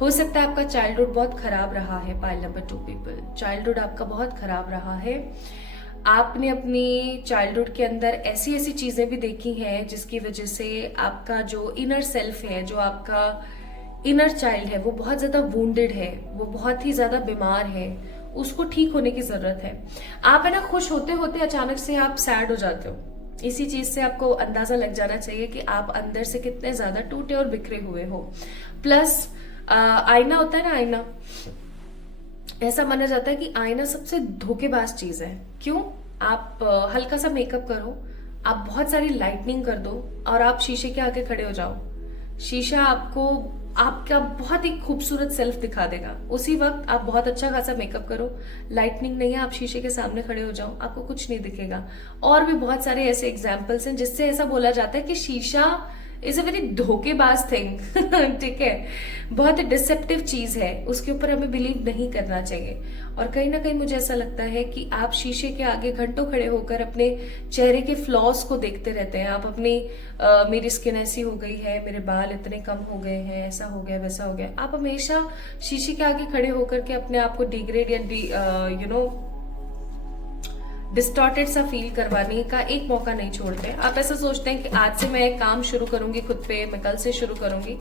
हो सकता है आपका चाइल्डहुड बहुत खराब रहा है पाइल नंबर 2 पीपल, चाइल्डहुड आपका बहुत खराब रहा है। आपने अपनी चाइल्डहुड के अंदर ऐसी ऐसी चीजें भी देखी हैं जिसकी वजह से आपका जो इनर सेल्फ है, जो आपका इनर चाइल्ड है, वो बहुत ज्यादा वुंडेड है, वो बहुत ही ज्यादा बीमार है, उसको ठीक होने की जरूरत है। आप है ना, खुश होते होते अचानक से आप सैड हो जाते हो। इसी चीज से आपको अंदाजा लग जाना चाहिए कि आप अंदर से कितने ज्यादा टूटे और बिखरे हुए हो। प्लस आईना होता है ना, आईना, ऐसा माना जाता है कि आईना सबसे धोखेबाज चीज है। क्यों? आप हल्का सा मेकअप करो, आप बहुत सारी लाइटनिंग कर दो और आप शीशे के आगे खड़े हो जाओ, शीशा आपको आपका बहुत ही खूबसूरत सेल्फ दिखा देगा। उसी वक्त आप बहुत अच्छा खासा मेकअप करो, लाइटनिंग नहीं है, आप शीशे के सामने खड़े हो जाओ, आपको कुछ नहीं दिखेगा। और भी बहुत सारे ऐसे एग्जाम्पल्स हैं जिससे ऐसा बोला जाता है कि शीशा इज अ वेरी धोखेबाज थिंग, ठीक है, बहुत ही डिसेप्टिव चीज है, उसके ऊपर हमें बिलीव नहीं करना चाहिए। और कहीं ना कहीं मुझे ऐसा लगता है कि आप शीशे के आगे घंटों खड़े होकर अपने चेहरे के फ्लॉस को देखते रहते हैं। आप अपनी मेरी स्किन ऐसी हो गई है, मेरे बाल इतने कम हो गए हैं, ऐसा हो गया, वैसा हो गया। आप हमेशा शीशे के आगे खड़े होकर के अपने आप को डिग्रेड या डिस्टॉर्टेड सा फील करवाने का एक मौका नहीं छोड़ते। आप ऐसा सोचते हैं कि आज से मैं एक काम शुरू करूंगी खुद पे, मैं कल से शुरू करूंगी,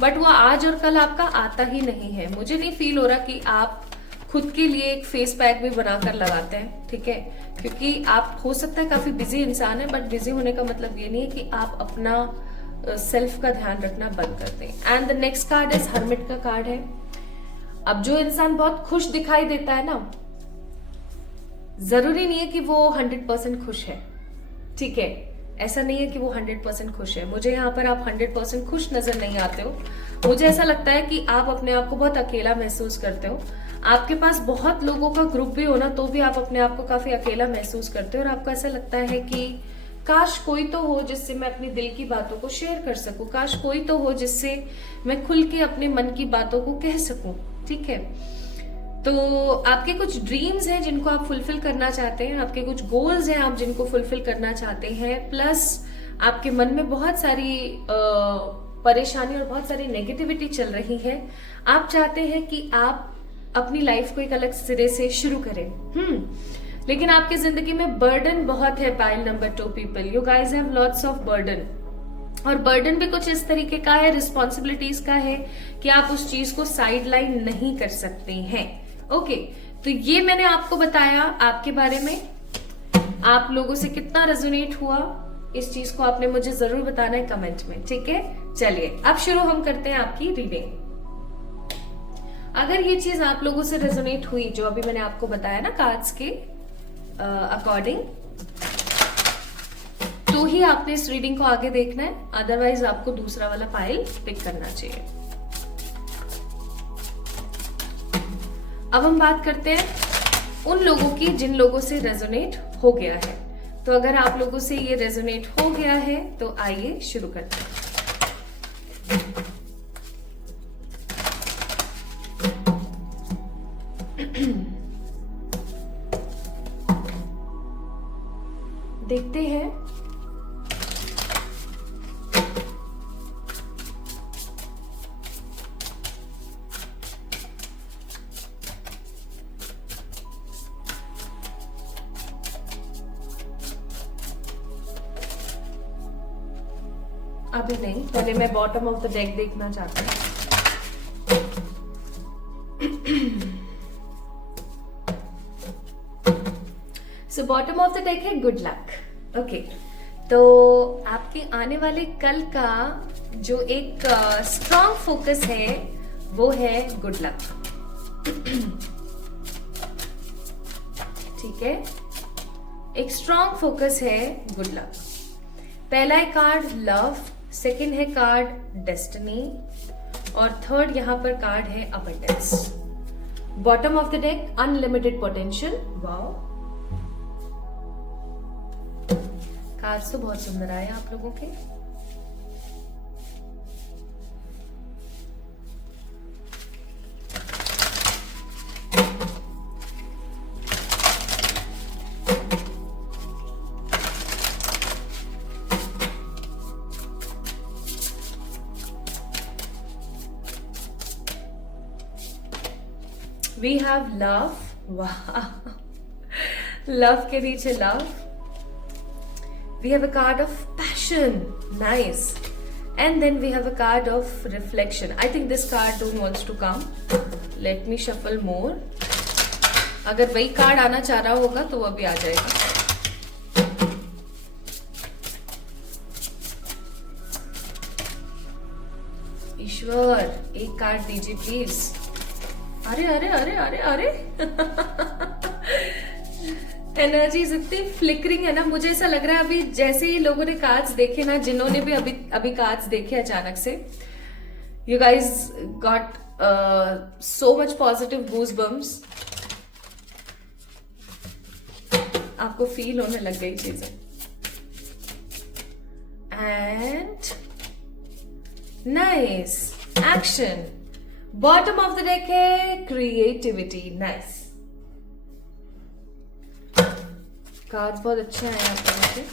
बट वो आज और कल आपका आता ही नहीं है। मुझे नहीं फील हो रहा कि आप खुद के लिए एक फेस पैक भी बनाकर लगाते हैं, ठीक है, क्योंकि आप हो सकता है काफी बिजी इंसान है, बट बिजी होने का मतलब ये नहीं है कि आप अपना सेल्फ का ध्यान रखना बंद कर दें। And the next card is hermit का कार्ड है। अब जो इंसान बहुत खुश दिखाई देता है ना, जरूरी नहीं है कि वो 100% खुश है, ठीक है, ऐसा नहीं है कि वो 100% खुश है। मुझे यहाँ पर आप 100% खुश नजर नहीं आते हो। मुझे ऐसा लगता है कि आप अपने आप को बहुत अकेला महसूस करते हो। आपके पास बहुत लोगों का ग्रुप भी हो ना, तो भी आप अपने आप को काफी अकेला महसूस करते हो, और आपको ऐसा लगता है कि काश कोई तो हो जिससे मैं अपनी दिल की बातों को शेयर कर सकूं, काश कोई तो हो जिससे मैं खुल के अपने मन की बातों को कह सकूं, ठीक है। तो आपके कुछ ड्रीम्स हैं जिनको आप फुलफिल करना चाहते हैं, आपके कुछ गोल्स हैं आप जिनको फुलफिल करना चाहते हैं, प्लस आपके मन में बहुत सारी परेशानी और बहुत सारी नेगेटिविटी चल रही है। आप चाहते हैं कि आप अपनी लाइफ को एक अलग सिरे से शुरू करें, लेकिन आपकी जिंदगी में बर्डन बहुत है। Pile number 2 people, you guys have lots of burden, और बर्डन भी कुछ इस तरीके का है, रिस्पॉन्सिबिलिटीज का है कि आप उस चीज को साइड लाइन नहीं कर सकते हैं। ओके, तो ये मैंने आपको बताया आपके बारे में। आप लोगों से कितना रेजोनेट हुआ इस चीज को आपने मुझे जरूर बताना है कमेंट में, ठीक है। चलिए अब शुरू हम करते हैं आपकी रीडिंग। अगर ये चीज आप लोगों से रेजोनेट हुई जो अभी मैंने आपको बताया ना कार्ड्स के अकॉर्डिंग, तो ही आपने इस रीडिंग को आगे देखना है, अदरवाइज आपको दूसरा वाला पाइल पिक करना चाहिए। अब हम बात करते हैं उन लोगों की जिन लोगों से रेजोनेट हो गया है। तो अगर आप लोगों से ये रेजोनेट हो गया है तो आइए शुरू करते हैं। देखते हैं अभी नहीं, पहले मैं बॉटम ऑफ द डेक देखना चाहती हूँ। So bottom of the deck है गुड लक। ओके, तो आपके आने वाले कल का जो एक स्ट्रॉन्ग फोकस है वो है गुड लक, ठीक है, एक स्ट्रॉन्ग फोकस है गुड लक। पहला है कार्ड लव, सेकंड है कार्ड डेस्टिनी, और थर्ड यहां पर कार्ड है abundance. Bottom of the deck unlimited potential. Wow, cards तो बहुत सुंदर आए आप लोगों के। We have love. Wow. Love के नीचे love. We have a card of passion. Nice. And then we have a card of reflection. I think this card don't wants to come. Let me shuffle more. अगर वही card आना चाह रहा होगा तो वो भी आ जाएगा। ईश्वर एक कार्ड दीजिए प्लीज। अरे अरे अरे अरे अरे एनर्जीज इतनी फ्लिकरिंग है ना, मुझे ऐसा लग रहा है अभी जैसे ही लोगों ने कार्ड्स देखे ना, जिन्होंने भी अभी कार्ड्स देखे अचानक से, you guys got so much positive goosebumps. आपको फील होने लग गई चीजें। And nice action. Bottom of the deck है क्रिएटिविटी। नाइस, कार्ड्स बहुत अच्छे आए आप लोगों के।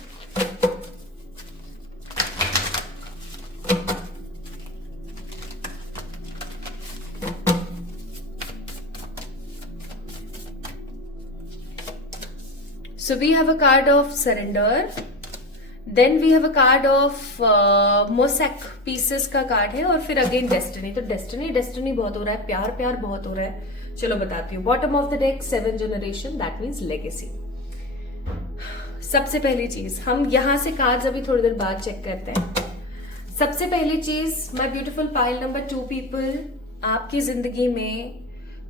So we have a card of surrender. Then we have a card of mosaic pieces का कार्ड है, और फिर अगेन डेस्टिनी. तो डेस्टिनी बहुत हो रहा है, प्यार बहुत हो रहा है. चलो बताती हूँ. Bottom of the deck 7 generation, that means legacy. सबसे पहली चीज, हम यहां से कार्ड्स अभी थोड़ी देर बाद चेक करते हैं. सबसे पहली चीज, my beautiful pile number 2 people, आपकी जिंदगी में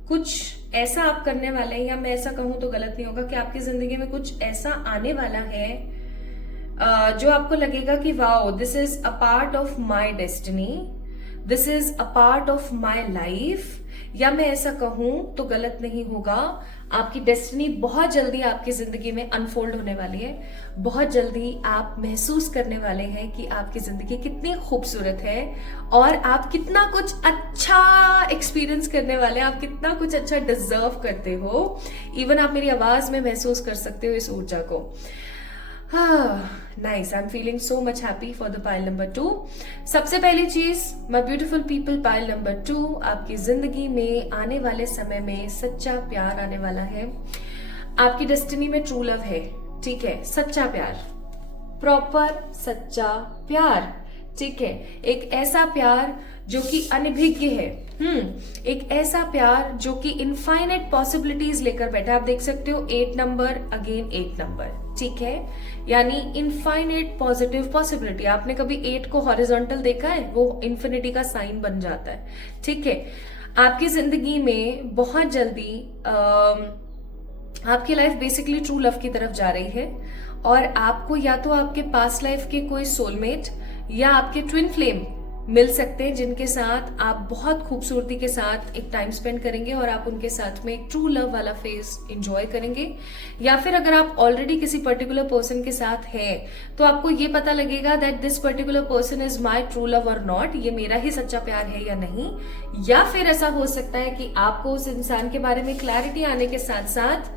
कुछ ऐसा आप करने वाले हैं, या मैं ऐसा कहूं तो गलत नहीं होगा, कि आपकी जिंदगी में कुछ ऐसा आने वाला है जो आपको लगेगा कि wow, this is a part of my destiny, this is a part of my life. या मैं ऐसा कहूं तो गलत नहीं होगा, आपकी डेस्टिनी बहुत जल्दी आपकी जिंदगी में अनफोल्ड होने वाली है. बहुत जल्दी आप महसूस करने वाले हैं कि आपकी जिंदगी कितनी खूबसूरत है, और आप कितना कुछ अच्छा एक्सपीरियंस करने वाले हैं, आप कितना कुछ अच्छा डिजर्व करते हो. इवन आप मेरी आवाज में महसूस कर सकते हो इस ऊर्जा को. Nice, I am feeling so much happy for the pile number 2. सबसे पहली चीज, my beautiful people, pile number 2, आपकी जिंदगी में आने वाले समय में सच्चा प्यार आने वाला है. आपकी डेस्टिनी में ट्रू लव है, ठीक है, सच्चा प्यार, प्रॉपर सच्चा प्यार, ठीक है. एक ऐसा प्यार जो कि अनभिज्ञ है, एक ऐसा प्यार जो कि इनफाइनाइट पॉसिबिलिटीज लेकर बैठा. आप देख सकते हो 8 नंबर, अगेन 8 नंबर, ठीक है, यानी इनफाइनाइट पॉजिटिव पॉसिबिलिटी. आपने कभी 8 को हॉरिजॉन्टल देखा है? वो इन्फिनिटी का साइन बन जाता है, ठीक है. आपकी जिंदगी में बहुत जल्दी आपकी लाइफ बेसिकली ट्रू लव की तरफ जा रही है, और आपको या तो आपके पास्ट लाइफ के कोई सोलमेट या आपके ट्विन फ्लेम मिल सकते हैं, जिनके साथ आप बहुत खूबसूरती के साथ एक टाइम स्पेंड करेंगे, और आप उनके साथ में एक ट्रू लव वाला फेज एंजॉय करेंगे. या फिर अगर आप ऑलरेडी किसी पर्टिकुलर पर्सन के साथ हैं, तो आपको ये पता लगेगा that this particular person is my true love और नॉट, ये मेरा ही सच्चा प्यार है या नहीं. या फिर ऐसा हो सकता है कि आपको उस इंसान के बारे में क्लैरिटी आने के साथ साथ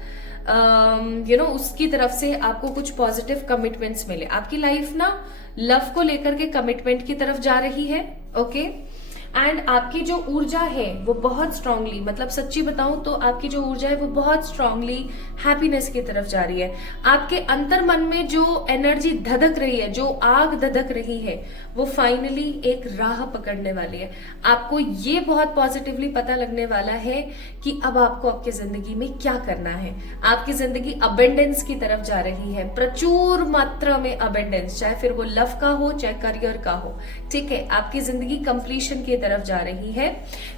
उसकी तरफ से आपको कुछ पॉजिटिव कमिटमेंट्स मिले. आपकी लाइफ ना लव को लेकर के कमिटमेंट की तरफ जा रही है, ओके. एंड आपकी जो ऊर्जा है वो बहुत स्ट्रांगली, मतलब सच्ची बताऊं तो आपकी जो ऊर्जा है वो बहुत स्ट्रांगली हैप्पीनेस की तरफ जा रही है. आपके अंतर मन में जो एनर्जी धधक रही है, जो आग धधक रही है, वो फाइनली एक राह पकड़ने वाली है. आपको ये बहुत पॉजिटिवली पता लगने वाला है कि अब आपको आपकी जिंदगी में क्या करना है. आपकी जिंदगी अबेंडेंस की तरफ जा रही है, प्रचुर मात्रा में अबेंडेंस, चाहे फिर वो लव का हो चाहे करियर का हो, ठीक है. आपकी जिंदगी कंप्लीशन की तरफ जा रही है.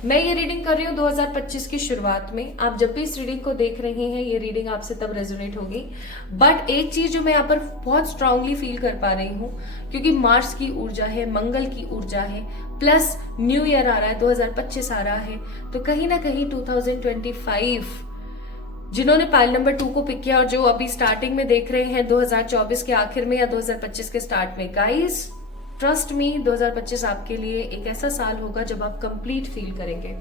मैं ये रीडिंग कर रही हूँ 2025 की शुरुआत में. आप जब भी इस रीडिंग को देख रहे हैं, ये रीडिंग आपसे तब रेजोनेट होगी. बट एक चीज जो मैं यहाँ पर बहुत स्ट्रांगली फील कर पा रही हूँ, क्योंकि मार्स की ऊर्जा है, मंगल की ऊर्जा है, प्लस न्यू ईयर आ रहा है, 2025 आ रहा है, तो कहीं ना कहीं 2025 जिन्होंने पाइल नंबर 2 को पिक किया और जो अभी स्टार्टिंग में देख रहे हैं 2024 के आखिर में या 2025 के स्टार्ट में, गाइस ट्रस्ट मी, 2025 आपके लिए एक ऐसा साल होगा जब आप कंप्लीट फील करेंगे.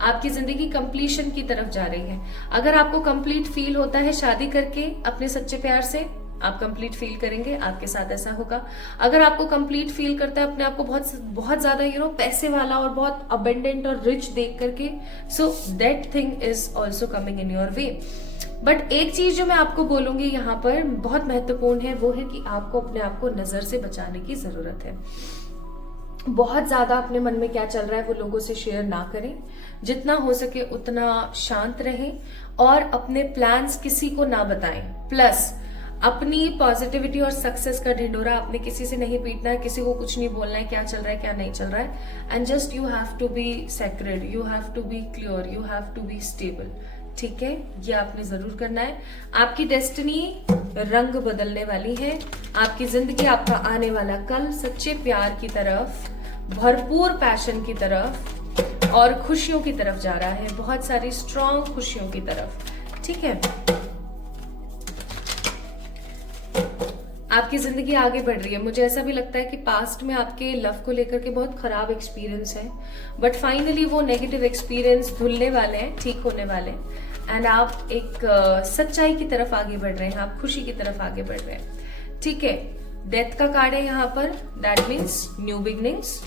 आपकी जिंदगी कंप्लीशन की तरफ जा रही है. अगर आपको कंप्लीट फील होता है शादी करके अपने सच्चे प्यार से, आप कंप्लीट फील करेंगे, आपके साथ ऐसा होगा. अगर आपको कंप्लीट फील करता है अपने आप को बहुत ज्यादा पैसे वाला और बहुत अबेंडेंट और रिच देख करके, so that thing is also coming in your way. But एक चीज जो मैं आपको बोलूंगी यहाँ पर बहुत महत्वपूर्ण है, वो है कि आपको अपने आप को नजर से बचाने की जरूरत है. बहुत ज्यादा अपने मन में क्या चल रहा है वो लोगों से शेयर ना करें. जितना हो सके उतना शांत रहें और अपने प्लान्स किसी को ना बताएं. प्लस अपनी पॉजिटिविटी और सक्सेस का ढिंडोरा आपने किसी से नहीं पीटना है, किसी को कुछ नहीं बोलना है क्या चल रहा है क्या नहीं चल रहा है. And just you have to be sacred, you have to be clear, you have to be stable, ठीक है. ये आपने जरूर करना है. आपकी डेस्टिनी रंग बदलने वाली है. आपकी जिंदगी, आपका आने वाला कल सच्चे प्यार की तरफ, भरपूर पैशन की तरफ और खुशियों की तरफ जा रहा है, बहुत सारी स्ट्रॉन्ग खुशियों की तरफ, ठीक है. आपकी जिंदगी आगे बढ़ रही है. मुझे ऐसा भी लगता है कि पास्ट में आपके लव को लेकर के बहुत खराब एक्सपीरियंस है, बट फाइनली वो नेगेटिव एक्सपीरियंस धुलने वाले हैं, ठीक होने वाले हैं. एंड आप एक सच्चाई की तरफ आगे बढ़ रहे हैं, आप खुशी की तरफ आगे बढ़ रहे हैं, ठीक है. डेथ का कार्ड है यहाँ पर, दैट मीन्स न्यू बिगनिंग्स.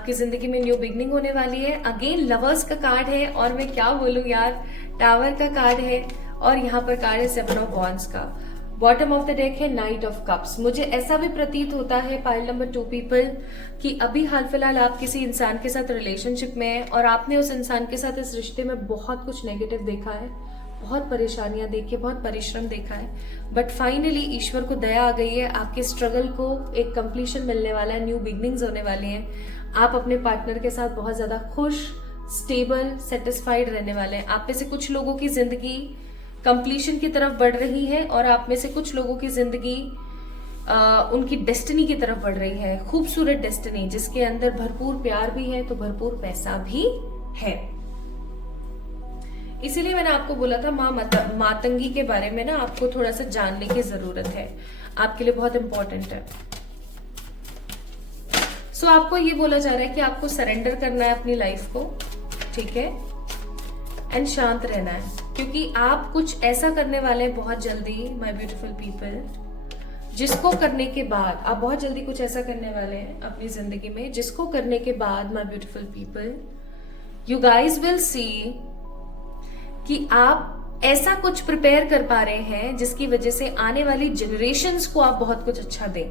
आपकी जिंदगी में न्यू बिगनिंग होने वाली है। अगेन लवर्स का कार्ड है और मैं क्या बोलूं यार, टावर का कार्ड है और यहाँ पर कार्ड है 7 ऑफ वॉन्ड्स का। बॉटम ऑफ द डेक है नाइट ऑफ कप्स। मुझे ऐसा भी प्रतीत होता है पाइल नंबर 2 पीपल कि अभी हाल फिलहाल आप किसी इंसान के साथ रिलेशनशिप में हैं और आपने उस इंसान के साथ इस रिश्ते में बहुत कुछ नेगेटिव देखा है, बहुत परेशानियां देखी, बहुत परिश्रम देखा है, बट फाइनली ईश्वर को दया आ गई है, आपके स्ट्रगल को एक कंप्लीशन मिलने वाला है, न्यू बिगनिंग्स होने वाली हैं। आप अपने पार्टनर के साथ बहुत ज्यादा खुश, स्टेबल, सेटिस्फाइड रहने वाले हैं। आप में से कुछ लोगों की जिंदगी कंप्लीशन की तरफ बढ़ रही है और आप में से कुछ लोगों की जिंदगी उनकी डेस्टिनी की तरफ बढ़ रही है, खूबसूरत डेस्टिनी जिसके अंदर भरपूर प्यार भी है तो भरपूर पैसा भी है। इसीलिए मैंने आपको बोला था मातंगी के बारे में ना आपको थोड़ा सा जानने की जरूरत है, आपके लिए बहुत इंपॉर्टेंट है। सो आपको ये बोला जा रहा है कि आपको सरेंडर करना है अपनी लाइफ को, ठीक है, एंड शांत रहना है, क्योंकि आप कुछ ऐसा करने वाले हैं बहुत जल्दी माय ब्यूटीफुल पीपल, जिसको करने के बाद आप बहुत जल्दी कुछ ऐसा करने वाले हैं अपनी जिंदगी में जिसको करने के बाद my beautiful people you guys will see कि आप ऐसा कुछ प्रिपेयर कर पा रहे हैं जिसकी वजह से आने वाली जनरेशन्स को आप बहुत कुछ अच्छा दें।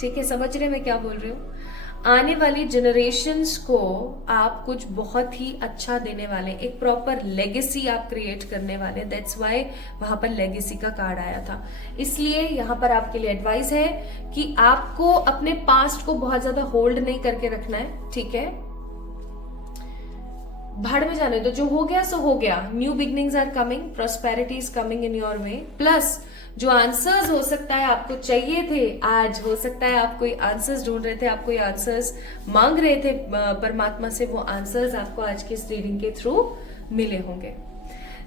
ठीक है, समझ रहे मैं क्या बोल रही हूँ? आने वाली जनरेशन्स को आप कुछ बहुत ही अच्छा देने वाले, एक प्रॉपर लेगेसी आप क्रिएट करने वाले। दैट्स वाई वहां पर लेगेसी का कार्ड आया था। इसलिए यहाँ पर आपके लिए एडवाइस है कि आपको अपने पास्ट को बहुत ज्यादा होल्ड नहीं करके रखना है, ठीक है, भाड़ में जाने दो, जो हो गया सो हो गया। New beginnings are coming, prosperity is coming in your way. Plus जो आंसर्स हो सकता है आपको चाहिए थे आज, हो सकता है आप कोई आंसर्स ढूंढ रहे थे, आप कोई आंसर्स मांग रहे थे परमात्मा से, वो आंसर्स आपको आज की इस रीडिंग के थ्रू मिले होंगे।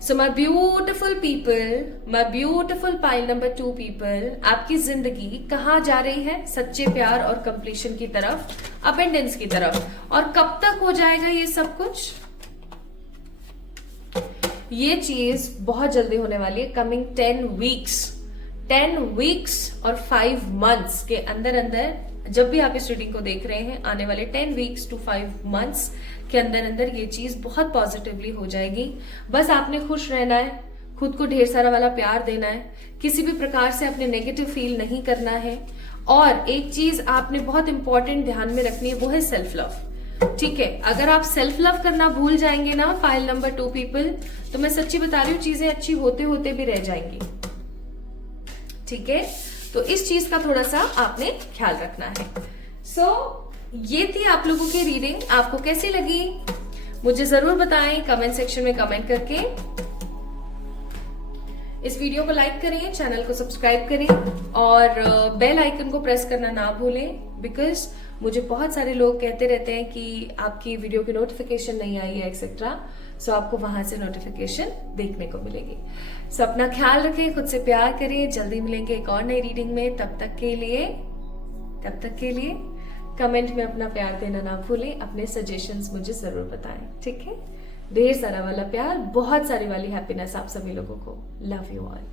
So my beautiful people, my beautiful pile number 2 people, आपकी जिंदगी कहाँ जा रही है? सच्चे प्यार और कंप्लीशन की तरफ, अबेंडेंस की तरफ। और कब तक हो जाएगा ये सब कुछ? ये चीज बहुत जल्दी होने वाली है, कमिंग 10 वीक्स और 5 मंथ्स के अंदर अंदर। जब भी आप इस रीडिंग को देख रहे हैं, आने वाले 10 वीक्स टू 5 मंथ्स के अंदर अंदर ये चीज बहुत पॉजिटिवली हो जाएगी। बस आपने खुश रहना है, खुद को ढेर सारा वाला प्यार देना है, किसी भी प्रकार से अपने नेगेटिव फील नहीं करना है। और एक चीज आपने बहुत इंपॉर्टेंट ध्यान में रखनी है, वो है सेल्फ लव। ठीक है, अगर आप सेल्फ लव करना भूल जाएंगे ना पाइल नंबर 2 पीपल, तो मैं सच्ची बता रही हूँ चीजें अच्छी होते होते भी रह जाएंगी। ठीक है, तो इस चीज का थोड़ा सा आपने ख्याल रखना है। सो ये थी आप लोगों की रीडिंग। आपको कैसी लगी मुझे जरूर बताएं कमेंट सेक्शन में कमेंट करके। इस वीडियो को लाइक करें, चैनल को सब्सक्राइब करें और बेल आइकन को प्रेस करना ना भूलें, बिकॉज मुझे बहुत सारे लोग कहते रहते हैं कि आपकी वीडियो की नोटिफिकेशन नहीं आई है एक्सेट्रा। सो आपको वहां से नोटिफिकेशन देखने को मिलेगी। सो अपना ख्याल रखें, खुद से प्यार करें। जल्दी मिलेंगे एक और नई रीडिंग में। तब तक के लिए कमेंट में अपना प्यार देना ना भूलें। अपने सजेशंस मुझे जरूर बताएं, ठीक है? ढेर सारा वाला प्यार, बहुत सारी वाली हैप्पीनेस आप सभी लोगों को। Love you all.